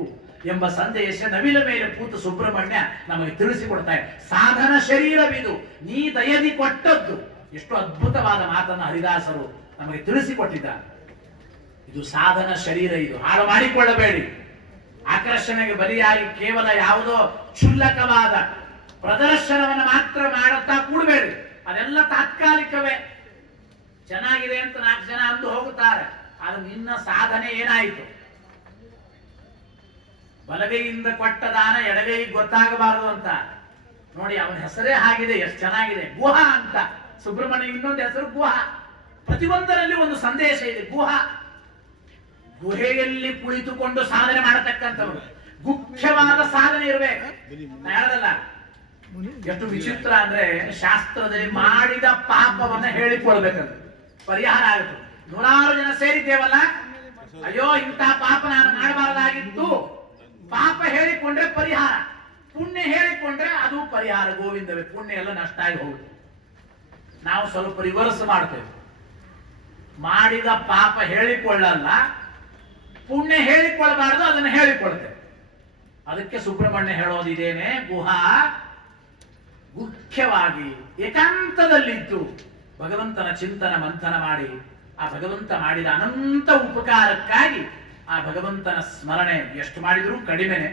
ಎಂಬ ಸಂದೇಶ ನವಿಲ ಮೇಲೆ ಕೂತು ಸುಬ್ರಹ್ಮಣ್ಯ ನಮಗೆ ತಿಳಿಸಿಕೊಡ್ತಾರೆ. ಸಾಧನ ಶರೀರವಿದು ನೀ ದಯದಿ ಕೊಟ್ಟದ್ದು. ಎಷ್ಟು ಅದ್ಭುತವಾದ ಮಾತನ್ನು ಹರಿದಾಸರು ನಮಗೆ ತಿಳಿಸಿಕೊಟ್ಟಿದ್ದಾರೆ. ಇದು ಸಾಧನ ಶರೀರ, ಇದು ಹಾಳು ಮಾಡಿಕೊಳ್ಳಬೇಡಿ. ಆಕರ್ಷಣೆಗೆ ಬಲಿಯಾಗಿ ಕೇವಲ ಯಾವುದೋ ಕ್ಷುಲ್ಲಕವಾದ ಪ್ರದರ್ಶನವನ್ನು ಮಾತ್ರ ಮಾಡುತ್ತಾ ಕೂಡಬೇಡಿ. ಅದೆಲ್ಲ ತಾತ್ಕಾಲಿಕವೇ. ಚೆನ್ನಾಗಿದೆ ಅಂತ 4 ಜನ ಅಂದು ಹೋಗುತ್ತಾರೆ, ಆದ್ರೆ ನಿನ್ನ ಸಾಧನೆ ಏನಾಯಿತು? ಬಲಗೈಯಿಂದ ಕೊಟ್ಟ ದಾನ ಎಡಗೈ ಗೊತ್ತಾಗಬಾರದು ಅಂತ ನೋಡಿ, ಅವನ ಹೆಸರೇ ಆಗಿದೆ, ಎಷ್ಟು ಚೆನ್ನಾಗಿದೆ, ಗುಹ ಅಂತ. ಸುಬ್ರಹ್ಮಣ್ಯ ಇನ್ನೊಂದು ಹೆಸರು ಗುಹ. ಪ್ರತಿಯೊಂದರಲ್ಲಿ ಒಂದು ಸಂದೇಶ ಇದೆ. ಗುಹ, ಗುಹೆಯಲ್ಲಿ ಕುಳಿತುಕೊಂಡು ಸಾಧನೆ ಮಾಡತಕ್ಕಂಥವ್ರು. ಮುಖ್ಯವಾದ ಸಾಧನೆ ಇರಬೇಕು. ಹೇಳದಲ್ಲ, ಎಷ್ಟು ವಿಚಿತ್ರ ಅಂದ್ರೆ ಶಾಸ್ತ್ರದಲ್ಲಿ ಮಾಡಿದ ಪಾಪವನ್ನ ಹೇಳಿಕೊಳ್ಬೇಕಂತ ಪರಿಹಾರ ಆಗುತ್ತೆ. 100 ಜನ ಸೇರಿದ್ದೇವಲ್ಲ, ಅಯ್ಯೋ ಇಂಥ ಪಾಪ ನಾನು ಮಾಡಬಾರದಾಗಿತ್ತು, ಪಾಪ ಹೇಳಿಕೊಂಡ್ರೆ ಪರಿಹಾರ, ಪುಣ್ಯ ಹೇಳಿಕೊಂಡ್ರೆ ಅದು ಪರಿಹಾರ. ಗೋವಿಂದವೇ, ಪುಣ್ಯ ಎಲ್ಲ ನಷ್ಟ ಆಗಿ ಹೋಗುತ್ತೆ. ನಾವು ಸ್ವಲ್ಪ ರಿವರ್ಸ್ ಮಾಡ್ತೇವೆ. ಮಾಡಿದ ಪಾಪ ಹೇಳಿಕೊಳ್ಳಲ್ಲ, ಪುಣ್ಯ ಹೇಳಿಕೊಳ್ಳಬಾರದು, ಅದನ್ನು ಹೇಳಿಕೊಳ್ತೇವೆ. ಅದಕ್ಕೆ ಸುಬ್ರಹ್ಮಣ್ಯ ಹೇಳೋದಿದೇನೆ, ಗುಹ ಮುಖ್ಯವಾಗಿ ಏಕಾಂತದಲ್ಲಿದ್ದು ಭಗವಂತನ ಚಿಂತನ ಮಂಥನ ಮಾಡಿ, ಆ ಭಗವಂತ ಮಾಡಿದ ಅನಂತ ಉಪಕಾರಕ್ಕಾಗಿ ಆ ಭಗವಂತನ ಸ್ಮರಣೆ ಎಷ್ಟು ಮಾಡಿದರೂ ಕಡಿಮೆನೆ.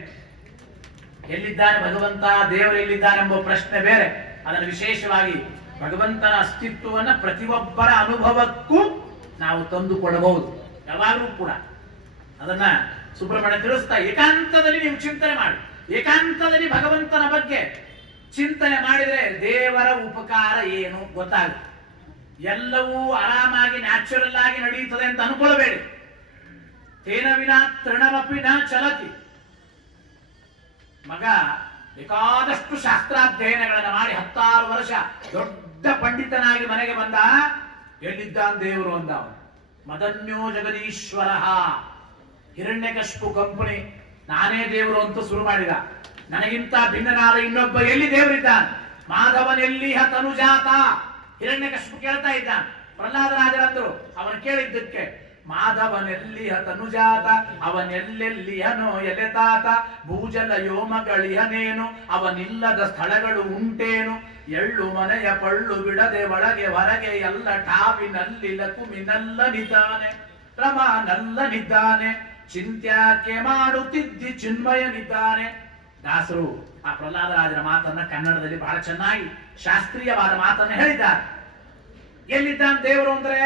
ಎಲ್ಲಿದ್ದಾನೆ ಭಗವಂತ, ದೇವರು ಎಲ್ಲಿದ್ದಾನೆಂಬ ಪ್ರಶ್ನೆ ಬೇರೆ. ಅದನ್ನು ವಿಶೇಷವಾಗಿ ಭಗವಂತನ ಅಸ್ತಿತ್ವವನ್ನು ಪ್ರತಿಯೊಬ್ಬರ ಅನುಭವಕ್ಕೂ ನಾವು ತಂದುಕೊಡಬಹುದು ಯಾವಾಗಲೂ ಕೂಡ. ಅದನ್ನ ಸುಬ್ರಹ್ಮಣ್ಯ ತಿಳಿಸ್ತಾ, ಏಕಾಂತದಲ್ಲಿ ನೀವು ಚಿಂತನೆ ಮಾಡಿ, ಏಕಾಂತದಲ್ಲಿ ಭಗವಂತನ ಬಗ್ಗೆ ಚಿಂತನೆ ಮಾಡಿದರೆ ದೇವರ ಉಪಕಾರ ಏನು ಗೊತ್ತಾಗುತ್ತೆ. ಎಲ್ಲವೂ ಆರಾಮಾಗಿ ನ್ಯಾಚುರಲ್ ಆಗಿ ನಡೆಯುತ್ತದೆ ಅಂತ ಅನ್ಕೊಳ್ಬೇಡಿ. ತೇನ ವಿನಾ ತೃಣಮಪಿ ನ ಚಲತಿ. ಮಗ ಬೇಕಾದಷ್ಟು ಶಾಸ್ತ್ರಾಧ್ಯಯನಗಳನ್ನು ಮಾಡಿ 16 ವರ್ಷ ದೊಡ್ಡ ಪಂಡಿತನಾಗಿ ಮನೆಗೆ ಬಂದ. ಎಲ್ಲಿದ್ದಾನ್ ದೇವರು ಅಂದ. ಮದನ್ಯೋ ಜಗದೀಶ್ವರ. ಹಿರಣ್ಯಕಶಿಪು ಕಂಪನಿ ನಾನೇ ದೇವರು ಅಂತ ಶುರು ಮಾಡಿದ. ನನಗಿಂತ ಭಿನ್ನನಾದ ಇನ್ನೊಬ್ಬ ಎಲ್ಲಿ ದೇವರಿದ್ದಾನೆ? ಮಾಧವನೆಲ್ಲಿಹ ತನುಜಾತ. ಹಿರಣ್ಯಕಶಿಪು ಕೇಳ್ತಾ ಇದ್ದ. ಪ್ರಹ್ಲಾದರಾಜರಂದ್ರು ಅವನು ಕೇಳಿದ್ದಕ್ಕೆ, ಮಾಧವನೆಲ್ಲಿಹ ತನುಜಾತ, ಅವನೆಲ್ಲೆಲ್ಲಿಹನೋ ಎಲೆತಾತ, ಭೂಜಲ ಯೋಮಗಳಿಹನೇನು, ಅವನಿಲ್ಲದ ಸ್ಥಳಗಳು ಉಂಟೇನು, ಎಳ್ಳು ಮನೆಯ ಪಳ್ಳು ಬಿಡದೆ ಒಳಗೆ ಹೊರಗೆ ಎಲ್ಲ ಠಾವಿನಲ್ಲಿ ಲಕುಮಿನಲ್ಲನಿದ್ದಾನೆ, ರಮಾನಲ್ಲನಿದ್ದಾನೆ, ಚಿಂತ್ಯಾಕೆ ಮಾಡುತ್ತಿದ್ದಿ ಚಿನ್ಮಯನಿದ್ದಾನೆ. ದಾಸರು ಆ ಪ್ರಹ್ಲಾದರಾಜರ ಮಾತನ್ನ ಕನ್ನಡದಲ್ಲಿ ಬಹಳ ಚೆನ್ನಾಗಿ ಶಾಸ್ತ್ರೀಯವಾದ ಮಾತನ್ನ ಹೇಳಿದ್ದಾರೆ. ಎಲ್ಲಿದ್ದಾನೆ ದೇವರು ಅಂದ್ರೆ,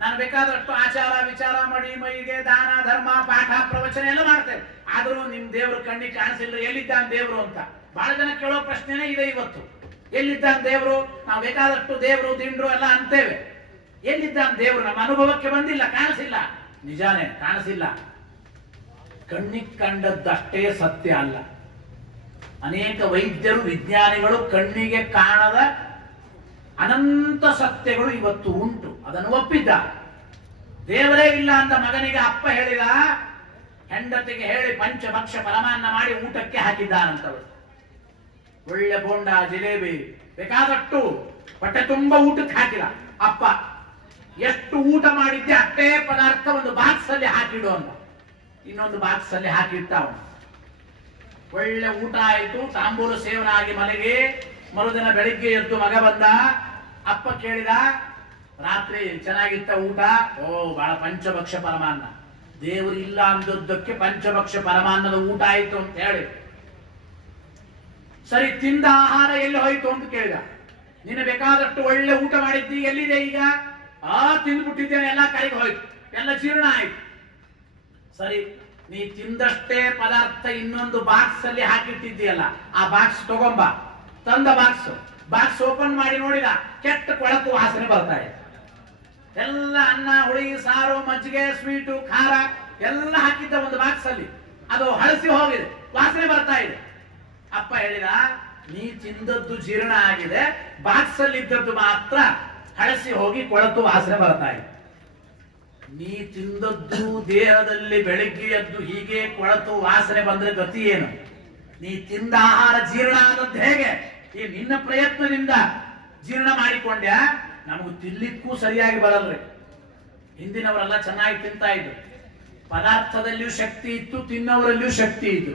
ನಾನು ಬೇಕಾದಷ್ಟು ಆಚಾರ ವಿಚಾರ ಮಾಡಿ ಮೈಗೆ ದಾನ ಧರ್ಮ ಪಾಠ ಪ್ರವಚನ ಎಲ್ಲ ಮಾಡ್ತೇವೆ, ಆದ್ರೂ ನಿಮ್ ದೇವರು ಕಣ್ಣಿಗೆ ಕಾಣಿಸಿಲ್ಲ. ಎಲ್ಲಿದ್ದಾನೆ ದೇವರು ಅಂತ ಬಹಳ ಜನ ಕೇಳೋ ಪ್ರಶ್ನೆನೇ ಇದೆ ಇವತ್ತು. ಎಲ್ಲಿದ್ದಾನೆ ದೇವರು? ನಾವು ಬೇಕಾದಷ್ಟು ದೇವರು ದಿಂಡ್ರು ಎಲ್ಲ ಅಂತೇವೆ. ಎಲ್ಲಿದ್ದಾನೆ ದೇವರು? ನಮ್ಮ ಅನುಭವಕ್ಕೆ ಬಂದಿಲ್ಲ, ಕಾಣಿಸಿಲ್ಲ. ನಿಜಾನೇ, ಕಾಣಿಸಿಲ್ಲ. ಕಣ್ಣಿಗೆ ಕಂಡದ್ದಷ್ಟೇ ಸತ್ಯ ಅಲ್ಲ. ಅನೇಕ ವೈದ್ಯರು ವಿಜ್ಞಾನಿಗಳು ಕಣ್ಣಿಗೆ ಕಾಣದ ಅನಂತ ಸತ್ಯಗಳು ಇವತ್ತು ಉಂಟು, ಅದನ್ನು ಒಪ್ಪಿದ್ದ. ದೇವರೇ ಇಲ್ಲ ಅಂತ ಮಗನಿಗೆ ಅಪ್ಪ ಹೇಳಿದ, ಹೆಂಡತಿಗೆ ಹೇಳಿ ಪಂಚಭಕ್ಷ ಪರಮಾನ್ನ ಮಾಡಿ ಊಟಕ್ಕೆ ಹಾಕಿದ್ದಾನಂತವರು. ಒಳ್ಳೆ ಬೋಂಡ ಜಿಲೇಬಿ ಬೇಕಾದಷ್ಟು ಹೊಟ್ಟೆ ತುಂಬ ಊಟಕ್ಕೆ ಹಾಕಿದ ಅಪ್ಪ. ಎಷ್ಟು ಊಟ ಮಾಡಿದ್ದೆ ಅಷ್ಟೇ ಪದಾರ್ಥ ಒಂದು ಬಾಕ್ಸ್ ಅಲ್ಲಿ ಹಾಕಿಡು ಅಂತ ಇನ್ನೊಂದು ಬಾಕ್ಸ್ ಅಲ್ಲಿ ಹಾಕಿಟ್ಟ ಅವನು. ಒಳ್ಳೆ ಊಟ ಆಯಿತು, ತಾಂಬೂಲ ಸೇವನ ಆಗಿ ಮನೆಗೆ. ಮರುದಿನ ಬೆಳಿಗ್ಗೆ ಎದ್ದು ಮಗ ಬಂದ. ಅಪ್ಪ ಕೇಳಿದ, ರಾತ್ರಿ ಚೆನ್ನಾಗಿತ್ತ ಊಟ? ಓ, ಬಹಳ ಪಂಚಭಕ್ಷ ಪರಮಾನ್ನ. ದೇವರು ಇಲ್ಲ ಅಂದದ್ದಕ್ಕೆ ಪಂಚಭಕ್ಷ ಪರಮಾನ್ನದ ಊಟ ಆಯಿತು ಅಂತ ಹೇಳಿ. ಸರಿ, ತಿಂದ ಆಹಾರ ಎಲ್ಲಿ ಹೋಯ್ತು ಅಂತ ಕೇಳಿದ. ನೀನು ಬೇಕಾದಷ್ಟು ಒಳ್ಳೆ ಊಟ ಮಾಡಿದ್ದಿ, ಎಲ್ಲಿದೆ ಈಗ? ತಿಂದ್ಬಿಟ್ಟಿದ್ದೇನೆ, ಎಲ್ಲ ಕರೆಗೆ ಹೋಯ್ತು, ಎಲ್ಲ ಜೀರ್ಣ ಆಯ್ತು. ಸರಿ, ನೀ ತಿಂದಷ್ಟೇ ಪದಾರ್ಥ ಇನ್ನೊಂದು ಬಾಕ್ಸ್ ಅಲ್ಲಿ ಹಾಕಿಟ್ಟಿದ್ದೀಯಲ್ಲ, ಆ ಬಾಕ್ಸ್ ತಗೊಂಬ. ತಂದ ಬಾಕ್ಸ್ ಓಪನ್ ಮಾಡಿ ನೋಡಿದ, ಕೆಟ್ಟ ಕೊಳಕು ವಾಸನೆ ಬರ್ತಾ ಇದೆ. ಎಲ್ಲ ಅನ್ನ, ಹುಳಿ, ಸಾರು, ಮಜ್ಜಿಗೆ, ಸ್ವೀಟು, ಖಾರ ಎಲ್ಲ ಹಾಕಿದ್ದ ಒಂದು ಬಾಕ್ಸ್ ಅಲ್ಲಿ. ಅದು ಹಳಸಿ ಹೋಗಿದೆ, ವಾಸನೆ ಬರ್ತಾ ಇದೆ. ಅಪ್ಪ ಹೇಳಿದ, ನೀ ತಿಂದದ್ದು ಜೀರ್ಣ ಆಗಿದೆ, ಬಾಕ್ಸ್ ಅಲ್ಲಿ ಇದ್ದದ್ದು ಮಾತ್ರ ಹಳಸಿ ಹೋಗಿ ಕೊಳತು ವಾಸನೆ ಬರ್ತಾ ಇದೆ. ನೀ ತಿಂದದ್ದು ದೇಹದಲ್ಲಿ ಬೆಳಿಗ್ಗೆ ಎದ್ದು ಹೀಗೆ ಕೊಳತು ವಾಸನೆ ಬಂದ್ರೆ ಗತಿ ಏನು? ನೀ ತಿಂದ ಆಹಾರ ಜೀರ್ಣ ಆದದ್ದು ಹೇಗೆ? ಈ ನಿನ್ನ ಪ್ರಯತ್ನದಿಂದ ಜೀರ್ಣ ಮಾಡಿಕೊಂಡ್ಯಾ? ನಮಗೂ ತಿನ್ಲಿಕ್ಕೂ ಸರಿಯಾಗಿ ಬರಲ್ರಿ. ಹಿಂದಿನವರೆಲ್ಲ ಚೆನ್ನಾಗಿ ತಿಂತಾ ಇದ್ರು, ಪದಾರ್ಥದಲ್ಲಿಯೂ ಶಕ್ತಿ ಇತ್ತು, ತಿನ್ನೋರಲ್ಲಿಯೂ ಶಕ್ತಿ ಇತ್ತು.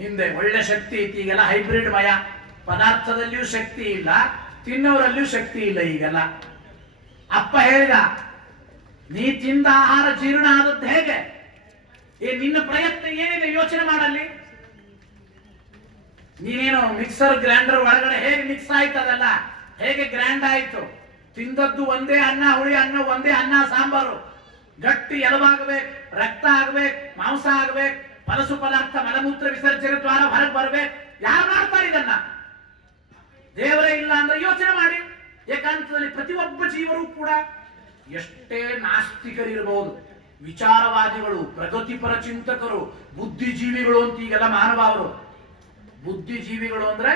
ಹಿಂದೆ ಒಳ್ಳೆ ಶಕ್ತಿ ಇತ್ತು. ಈಗೆಲ್ಲ ಹೈಬ್ರಿಡ್ ಮಯ, ಪದಾರ್ಥದಲ್ಲಿಯೂ ಶಕ್ತಿ ಇಲ್ಲ, ತಿನ್ನೋರಲ್ಲಿಯೂ ಶಕ್ತಿ ಇಲ್ಲ. ಈಗೆಲ್ಲ ಅಪ್ಪ ಹೇಳಿದ, ನೀ ತಿಂದ ಆಹಾರ ಜೀರ್ಣ ಆದದ್ದು ಹೇಗೆ? ನಿನ್ನ ಪ್ರಯತ್ನ ಏನಿದೆ ಯೋಚನೆ ಮಾಡಲ್ಲಿ. ನೀನೇನು ಮಿಕ್ಸರ್ ಗ್ರೈಂಡರ್ ಒಳಗಡೆ ಹೇಗೆ ಮಿಕ್ಸ್ ಆಯ್ತು, ಅದೆಲ್ಲ ಹೇಗೆ ಗ್ರ್ಯಾಂಡ್ ಆಯ್ತು? ತಿಂದದ್ದು ಒಂದೇ ಅನ್ನ, ಹುಳಿ ಅನ್ನ, ಒಂದೇ ಅನ್ನ ಸಾಂಬಾರು, ಗಟ್ಟಿ ಎಲುಬಾಗಬೇಕು, ರಕ್ತ ಆಗ್ಬೇಕು, ಮಾಂಸ ಆಗ್ಬೇಕು, ಫಲಸು ಪದಾರ್ಥ ಮಲಮೂತ್ರ ವಿಸರ್ಜನೆ ದ್ವಾರ ಹೊರಗೆ ಬರ್ಬೇಕು. ಯಾರು ಮಾಡ್ತಾರೆ ಇದನ್ನ? ದೇವರೇ ಇಲ್ಲ ಅಂದ್ರೆ ಯೋಚನೆ ಮಾಡಿ. ಏಕಾಂತದಲ್ಲಿ ಪ್ರತಿಯೊಬ್ಬ ಜೀವರು ಕೂಡ ಎಷ್ಟೇ ನಾಸ್ತಿಕರಿರಬಹುದು, ವಿಚಾರವಾದಿಗಳು, ಪ್ರಗತಿಪರ ಚಿಂತಕರು, ಬುದ್ಧಿಜೀವಿಗಳು ಅಂತ ಈಗೆಲ್ಲ ಮಾನವ. ಬುದ್ಧಿಜೀವಿಗಳು ಅಂದ್ರೆ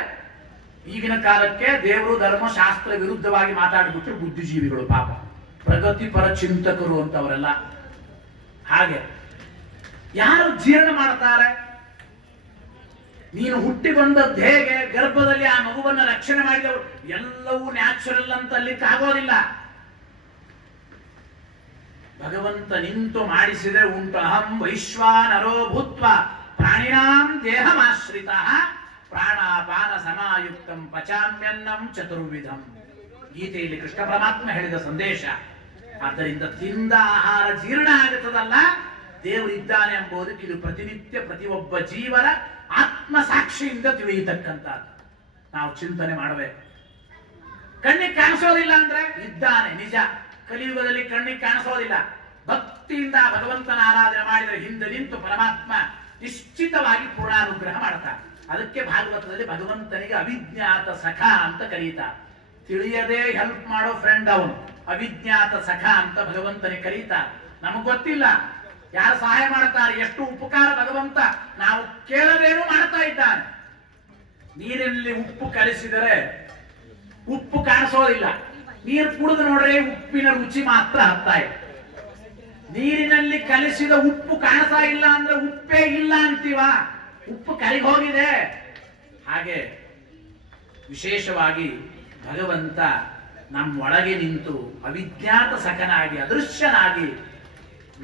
ಈಗಿನ ಕಾಲಕ್ಕೆ ದೇವರು ಧರ್ಮ ಶಾಸ್ತ್ರ ವಿರುದ್ಧವಾಗಿ ಮಾತಾಡಿಬಿಟ್ರು ಬುದ್ಧಿಜೀವಿಗಳು. ಪಾಪ ಪ್ರಗತಿಪರ ಚಿಂತಕರು ಅಂತವರೆಲ್ಲ. ಹಾಗೆ ಯಾರು ಜೀರ್ಣ ಮಾಡ್ತಾರೆ? ನೀನು ಹುಟ್ಟಿ ಬಂದದ್ದು ಹೇಗೆ, ಗರ್ಭದಲ್ಲಿ ಆ ಮಗುವನ್ನ ರಕ್ಷಣೆ ಮಾಡಿದವರು, ಎಲ್ಲವೂ ನ್ಯಾಚುರಲ್ ಅಂತ ಅಲ್ಲಿಕ್ಕೆ ಆಗೋದಿಲ್ಲ. ಭಗವಂತ ನಿಂತು ಮಾಡಿಸಿದ್ರೆ ಉಂಟು. ಅಹಂ ವೈಶ್ವಾನರೋ ಭೂತ್ವ ಪ್ರಾಣಿನಾಂ ದೇಹಮಾಶ್ರಿತ ಪ್ರಾಣಾಪಾನ ಸಮಾಯುಕ್ತಂ ಪಚಾಮ್ಯನ್ನಂ ಚತುರ್ವಿಧಂ. ಗೀತೆಯಲ್ಲಿ ಕೃಷ್ಣ ಪರಮಾತ್ಮ ಹೇಳಿದ ಸಂದೇಶ. ಆದ್ದರಿಂದ ತಿಂದ ಆಹಾರ ಜೀರ್ಣ ಆಗುತ್ತದಲ್ಲ, ದೇವರಿದ್ದಾನೆ ಎಂಬುದಕ್ಕೆ ಇದು ಪ್ರತಿನಿತ್ಯ ಪ್ರತಿಯೊಬ್ಬ ಜೀವನ ಆತ್ಮ ಸಾಕ್ಷಿಯಿಂದ ತಿಳಿಯತಕ್ಕಂಥದ್ದು. ನಾವು ಚಿಂತನೆ ಮಾಡಬೇಕು. ಕಣ್ಣಿಗೆ ಕಾಣಿಸೋದಿಲ್ಲ ಅಂದ್ರೆ ಇದ್ದಾನೆ ನಿಜ. ಕಲಿಯುಗದಲ್ಲಿ ಕಣ್ಣಿಗೆ ಕಾಣಿಸೋದಿಲ್ಲ. ಭಕ್ತಿಯಿಂದ ಭಗವಂತನ ಆರಾಧನೆ ಮಾಡಿದರೆ ಹಿಂದೆ ನಿಂತು ಪರಮಾತ್ಮ ನಿಶ್ಚಿತವಾಗಿ ಪೂರ್ಣಾನುಗ್ರಹ ಮಾಡ್ತಾನೆ. ಅದಕ್ಕೆ ಭಾಗವತದಲ್ಲಿ ಭಗವಂತನಿಗೆ ಅವಿಜ್ಞಾತ ಸಖ ಅಂತ ಕರೀತಾರೆ. ತಿಳಿಯದೆ ಹೆಲ್ಪ್ ಮಾಡೋ ಫ್ರೆಂಡ್ ಅವನು, ಅವಿಜ್ಞಾತ ಸಖ ಅಂತ ಭಗವಂತನಿಗೆ ಕರೀತಾರೆ. ನಮಗ್ ಗೊತ್ತಿಲ್ಲ ಯಾರು ಸಹಾಯ ಮಾಡ್ತಾರೆ, ಎಷ್ಟು ಉಪಕಾರ ಭಗವಂತ ನಾವು ಕೇಳದೇನು ಮಾಡ್ತಾ ಇದ್ದಾನೆ. ನೀರಿನಲ್ಲಿ ಉಪ್ಪು ಕಲಿಸಿದರೆ ಉಪ್ಪು ಕಾಣಿಸೋದಿಲ್ಲ, ನೀರು ಕುಡಿದು ನೋಡ್ರೆ ಉಪ್ಪಿನ ರುಚಿ ಮಾತ್ರ ಹತ್ತಾ ಇದೆ. ನೀರಿನಲ್ಲಿ ಕಲಿಸಿದ ಉಪ್ಪು ಕಾಣಿಸ್ತಾ ಇಲ್ಲ ಅಂದ್ರೆ ಉಪ್ಪೇ ಇಲ್ಲ ಅಂತೀವ, ಉಪ್ಪು ಕರಿಗಿ ಹೋಗಿದೆ. ಹಾಗೆ ವಿಶೇಷವಾಗಿ ಭಗವಂತ ನಮ್ಮೊಳಗೆ ನಿಂತು ಅವಿಜ್ಞಾತ ಸಖನಾಗಿ ಅದೃಶ್ಯನಾಗಿ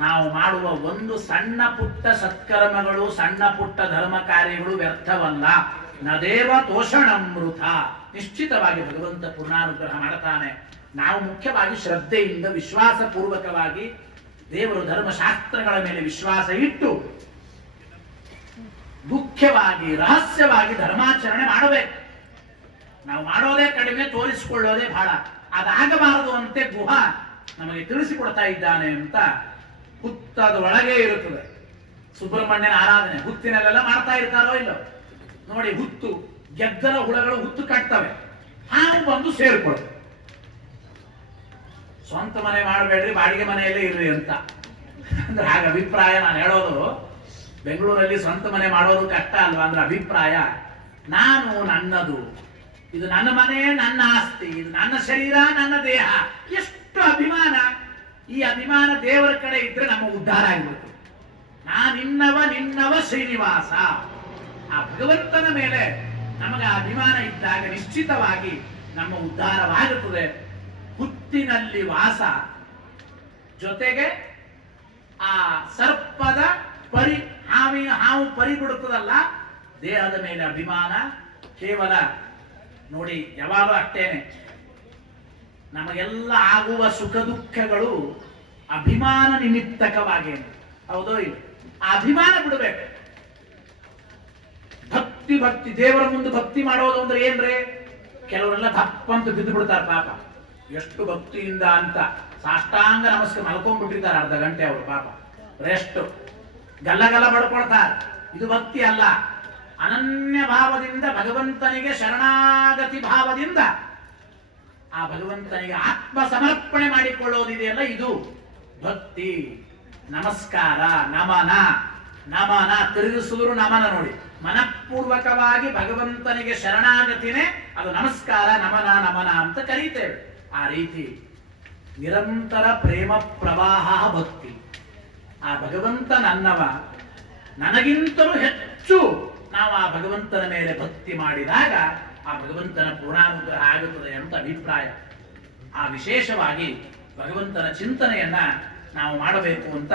ನಾವು ಮಾಡುವ ಒಂದು ಸಣ್ಣ ಪುಟ್ಟ ಸತ್ಕರ್ಮಗಳು, ಸಣ್ಣ ಪುಟ್ಟ ಧರ್ಮ ಕಾರ್ಯಗಳು ವ್ಯರ್ಥವಲ್ಲ. ನದೇವ ತೋಷಣಮೃತ. ನಿಶ್ಚಿತವಾಗಿ ಭಗವಂತ ಪೂರ್ಣಾನುಗ್ರಹ ಮಾಡುತ್ತಾನೆ. ನಾವು ಮುಖ್ಯವಾಗಿ ಶ್ರದ್ಧೆಯಿಂದ ವಿಶ್ವಾಸ ಪೂರ್ವಕವಾಗಿ ದೇವರು ಧರ್ಮಶಾಸ್ತ್ರಗಳ ಮೇಲೆ ವಿಶ್ವಾಸ ಇಟ್ಟು ಮುಖ್ಯವಾಗಿ ರಹಸ್ಯವಾಗಿ ಧರ್ಮಾಚರಣೆ ಮಾಡಬೇಕು. ನಾವು ಮಾಡೋದೇ ಕಡಿಮೆ, ತೋರಿಸಿಕೊಳ್ಳೋದೇ ಬಹಳ. ಅದಾಗಬಾರದು ಅಂತೆ ಗುಹ ನಮಗೆ ತಿಳಿಸಿಕೊಡ್ತಾ ಇದ್ದಾನೆ ಅಂತ. ಹುತ್ತದ ಒಳಗೆ ಇರುತ್ತದೆ ಸುಬ್ರಹ್ಮಣ್ಯನ ಆರಾಧನೆ. ಹುತ್ತಿನಲ್ಲೆಲ್ಲ ಮಾಡ್ತಾ ಇರ್ತಾರೋ ಇಲ್ಲೋ ನೋಡಿ. ಹುತ್ತು ಗೆದ್ದಲ ಹುಳಗಳು ಹುತ್ತು ಕಟ್ತವೆ, ಹಾವು ಬಂದು ಸೇರ್ಕೊಳ್ತವೆ. ಸ್ವಂತ ಮನೆ ಮಾಡಬೇಡ್ರಿ, ಬಾಡಿಗೆ ಮನೆಯಲ್ಲೇ ಇರ್ರಿ ಅಂತ ಅಂದ್ರೆ ಹಾಗೆ ಅಭಿಪ್ರಾಯ. ನಾನು ಹೇಳೋದು ಬೆಂಗಳೂರಲ್ಲಿ ಸ್ವಂತ ಮನೆ ಮಾಡೋದು ಕಷ್ಟ ಅಲ್ವಾ ಅಂದ್ರೆ ಅಭಿಪ್ರಾಯ. ನಾನು ನನ್ನದು, ಇದು ನನ್ನ ಮನೆ, ನನ್ನ ಆಸ್ತಿ, ಇದು ನನ್ನ ಶರೀರ, ನನ್ನ ದೇಹ, ಎಷ್ಟು ಅಭಿಮಾನ. ಈ ಅಭಿಮಾನ ದೇವರ ಕಡೆ ಇದ್ರೆ ನಮ್ಮ ಉದ್ಧಾರ ಆಗಿರುತ್ತೆ. ನಿನ್ನವ ನಿನ್ನವ ಶ್ರೀನಿವಾಸ. ಆ ಭಗವಂತನ ಮೇಲೆ ನಮಗೆ ಅಭಿಮಾನ ಇದ್ದಾಗ ನಿಶ್ಚಿತವಾಗಿ ನಮ್ಮ ಉದ್ಧಾರವಾಗುತ್ತದೆ. ಹುತ್ತಿನಲ್ಲಿ ವಾಸ, ಜೊತೆಗೆ ಆ ಸರ್ಪದ ಹಾವು ಪರಿ ಬಿಡುತ್ತದಲ್ಲ, ದೇಹದ ಮೇಲೆ ಅಭಿಮಾನ. ಕೇವಲ ನೋಡಿ ಯಾವಾಗಲೂ ಅಷ್ಟೇನೆ, ನಮಗೆಲ್ಲ ಆಗುವ ಸುಖ ದುಃಖಗಳು ಅಭಿಮಾನ ನಿಮಿತ್ತಕವಾಗೇನು, ಹೌದೋ ಇಲ್ಲ? ಆ ಅಭಿಮಾನ ಬಿಡಬೇಕು. ಭಕ್ತಿ ದೇವರ ಮುಂದೆ ಭಕ್ತಿ ಮಾಡೋದು ಅಂದ್ರೆ ಏನ್ರಿ? ಕೆಲವರೆಲ್ಲ ದಪ್ಪಂತ ಬಿದ್ದು ಬಿಡ್ತಾರೆ ಪಾಪ. ಎಷ್ಟು ಭಕ್ತಿಯಿಂದ ಅಂತ ಸಾಷ್ಟಾಂಗ ನಮಸ್ಕಾರ ಮಲ್ಕೊಂಡ್ಬಿಟ್ಟಿರ್ತಾರೆ ಅರ್ಧ ಗಂಟೆ ಅವರು ಪಾಪ. ರೆಸ್ಟ್ ಗಲ್ಲ ಬಡ್ಕೊಳ್ತಾರೆ. ಇದು ಭಕ್ತಿ ಅಲ್ಲ. ಅನನ್ಯ ಭಾವದಿಂದ ಭಗವಂತನಿಗೆ ಶರಣಾಗತಿ ಭಾವದಿಂದ ಆ ಭಗವಂತನಿಗೆ ಆತ್ಮ ಸಮರ್ಪಣೆ ಮಾಡಿಕೊಳ್ಳೋದಿದೆಯಲ್ಲ, ಇದು ಭಕ್ತಿ. ನಮಸ್ಕಾರ, ನಮನ ತಿರುಗಿಸಿದ್ರು ನಮನ ನೋಡಿ. ಮನಪೂರ್ವಕವಾಗಿ ಭಗವಂತನಿಗೆ ಶರಣಾಗತಿನೇ ಅದು ನಮಸ್ಕಾರ, ನಮನ ಅಂತ ಕರೀತೇವೆ. ಆ ರೀತಿ ನಿರಂತರ ಪ್ರೇಮ ಪ್ರವಾಹ ಭಕ್ತಿ. ಆ ಭಗವಂತ ನನ್ನವ, ನನಗಿಂತಲೂ ಹೆಚ್ಚು ನಾವು ಆ ಭಗವಂತನ ಮೇಲೆ ಭಕ್ತಿ ಮಾಡಿದಾಗ ಆ ಭಗವಂತನ ಪೂರ್ಣಾನುಗ್ರಹ ಆಗುತ್ತದೆ ಅಂತ ಅಭಿಪ್ರಾಯ. ಆ ವಿಶೇಷವಾಗಿ ಭಗವಂತನ ಚಿಂತನೆಯನ್ನ ನಾವು ಮಾಡಬೇಕು ಅಂತ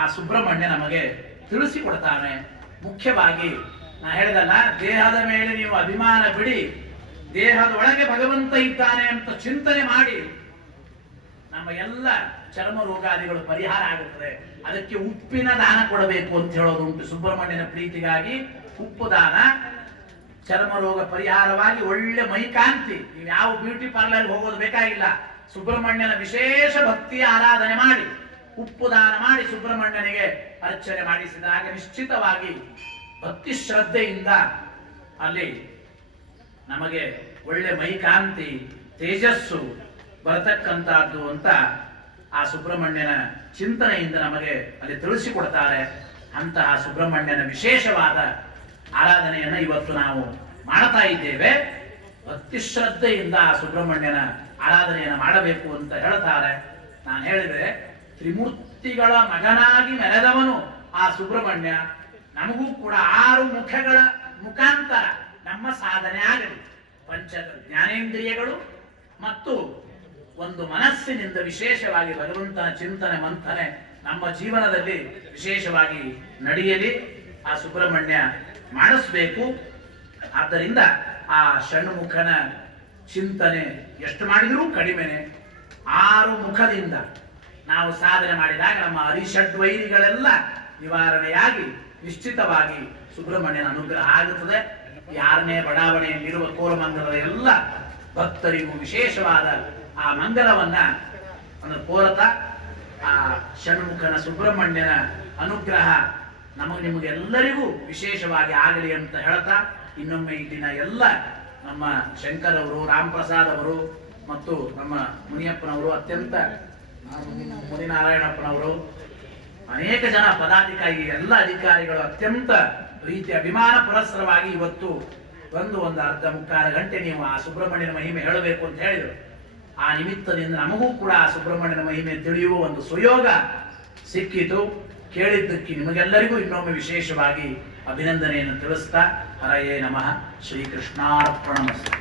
ಆ ಸುಬ್ರಹ್ಮಣ್ಯ ನಮಗೆ ತಿಳಿಸಿಕೊಡ್ತಾನೆ. ಮುಖ್ಯವಾಗಿ ನಾ ಹೇಳಿದಲ್ಲ, ದೇಹದ ಮೇಲೆ ನೀವು ಅಭಿಮಾನ ಬಿಡಿ, ದೇಹದ ಒಳಗೆ ಭಗವಂತ ಇದ್ದಾನೆ ಅಂತ ಚಿಂತನೆ ಮಾಡಿ ನಮ್ಮ ಎಲ್ಲ ಚರ್ಮ ರೋಗಾದಿಗಳು ಪರಿಹಾರ ಆಗುತ್ತದೆ. ಅದಕ್ಕೆ ಉಪ್ಪಿನ ದಾನ ಕೊಡಬೇಕು ಅಂತ ಹೇಳೋದುಂಟು. ಸುಬ್ರಹ್ಮಣ್ಯನ ಪ್ರೀತಿಗಾಗಿ ಉಪ್ಪು ದಾನ, ಚರ್ಮ ರೋಗ ಪರಿಹಾರವಾಗಿ ಒಳ್ಳೆ ಮೈಕಾಂತಿ. ನೀವು ಯಾವ ಬ್ಯೂಟಿ ಪಾರ್ಲರ್ ಹೋಗೋದು ಬೇಕಾಗಿಲ್ಲ. ಸುಬ್ರಹ್ಮಣ್ಯನ ವಿಶೇಷ ಭಕ್ತಿಯ ಆರಾಧನೆ ಮಾಡಿ, ಉಪ್ಪು ದಾನ ಮಾಡಿ ಸುಬ್ರಹ್ಮಣ್ಯನಿಗೆ ಅರ್ಚನೆ ಮಾಡಿಸಿದಾಗ ನಿಶ್ಚಿತವಾಗಿ ಭಕ್ತಿ ಶ್ರದ್ಧೆಯಿಂದ ಅಲ್ಲಿ ನಮಗೆ ಒಳ್ಳೆ ಮೈಕಾಂತಿ, ತೇಜಸ್ಸು ಬರತಕ್ಕಂತಹದ್ದು ಅಂತ ಆ ಸುಬ್ರಹ್ಮಣ್ಯನ ಚಿಂತನೆಯಿಂದ ನಮಗೆ ಅಲ್ಲಿ ತಿಳಿಸಿಕೊಡ್ತಾರೆ. ಅಂತಹ ಸುಬ್ರಹ್ಮಣ್ಯನ ವಿಶೇಷವಾದ ಆರಾಧನೆಯನ್ನ ಇವತ್ತು ನಾವು ಮಾಡ್ತಾ ಇದ್ದೇವೆ. ಭಕ್ತಿ ಶ್ರದ್ಧೆಯಿಂದ ಆ ಸುಬ್ರಹ್ಮಣ್ಯನ ಆರಾಧನೆಯನ್ನು ಮಾಡಬೇಕು ಅಂತ ಹೇಳ್ತಾರೆ. ನಾನು ಹೇಳಿದೆ, ತ್ರಿಮೂರ್ತಿಗಳ ಮಗನಾಗಿ ಮೆರೆದವನು ಆ ಸುಬ್ರಹ್ಮಣ್ಯ. ನಮಗೂ ಕೂಡ 6 ಮುಖಗಳ ಮುಖಾಂತರ ನಮ್ಮ ಸಾಧನೆ ಆಗಲಿ. ಪಂಚ ಜ್ಞಾನೇಂದ್ರಿಯಗಳು ಮತ್ತು ಒಂದು ಮನಸ್ಸಿನಿಂದ ವಿಶೇಷವಾಗಿ ಭಗವಂತನ ಚಿಂತನೆ ಮಂಥನೆ ನಮ್ಮ ಜೀವನದಲ್ಲಿ ವಿಶೇಷವಾಗಿ ನಡೆಯಲಿ. ಆ ಸುಬ್ರಹ್ಮಣ್ಯ ಮಾಡಿಸ್ಬೇಕು. ಆದ್ದರಿಂದ ಆ ಷಣ್ಮುಖನ ಚಿಂತನೆ ಎಷ್ಟು ಮಾಡಿದರೂ ಕಡಿಮೆನೆ. 6 ಮುಖದಿಂದ ನಾವು ಸಾಧನೆ ಮಾಡಿದಾಗ ನಮ್ಮ ಅರಿಷಡ್ವೈರಿಗಳೆಲ್ಲ ನಿವಾರಣೆಯಾಗಿ ನಿಶ್ಚಿತವಾಗಿ ಸುಬ್ರಹ್ಮಣ್ಯನ ಅನುಗ್ರಹ ಆಗುತ್ತದೆ. 6ನೇ ಬಡಾವಣೆಯಲ್ಲಿರುವ ಕೋರಮಂಗಲದ ಎಲ್ಲ ಭಕ್ತರಿಗೂ ವಿಶೇಷವಾದ ಆ ಮಂಗಲವನ್ನ ಕೋರತ ಆ ಷಣ್ಮುಖನ ಸುಬ್ರಹ್ಮಣ್ಯನ ಅನುಗ್ರಹ ನಿಮಗೆಲ್ಲರಿಗೂ ವಿಶೇಷವಾಗಿ ಆಗಲಿ ಅಂತ ಹೇಳ್ತಾ, ಇನ್ನೊಮ್ಮೆ ಇಲ್ಲಿನ ಎಲ್ಲ ನಮ್ಮ ಶಂಕರವರು, ರಾಮ್ ಪ್ರಸಾದ್ ಅವರು ಮತ್ತು ನಮ್ಮ ಮುನಿಯಪ್ಪನವರು, ಅತ್ಯಂತ ಮುನಿನಾರಾಯಣಪ್ಪನವರು, ಅನೇಕ ಜನ ಪದಾಧಿಕಾರಿ, ಎಲ್ಲ ಅಧಿಕಾರಿಗಳು ಅತ್ಯಂತ ರೀತಿಯ ಅಭಿಮಾನ ಪುರಸ್ಸರವಾಗಿ ಇವತ್ತು ಒಂದು ಅರ್ಧ ಮುಕ್ಕಾಲು ಗಂಟೆ ನೀವು ಆ ಸುಬ್ರಹ್ಮಣ್ಯನ ಮಹಿಮೆ ಹೇಳಬೇಕು ಅಂತ ಹೇಳಿದರು. ಆ ನಿಮಿತ್ತದಿಂದ ನಮಗೂ ಕೂಡ ಆ ಸುಬ್ರಹ್ಮಣ್ಯನ ಮಹಿಮೆ ತಿಳಿಯುವ ಒಂದು ಸುಯೋಗ ಸಿಕ್ಕಿತು. ಕೇಳಿದ್ದಕ್ಕೆ ನಿಮಗೆಲ್ಲರಿಗೂ ಇನ್ನೊಮ್ಮೆ ವಿಶೇಷವಾಗಿ ಅಭಿನಂದನೆಯನ್ನು ತಿಳಿಸ್ತಾ, ಹರಯೇ ನಮಃ. ಶ್ರೀಕೃಷ್ಣಾರ್ಪಣಮಸ್ತು.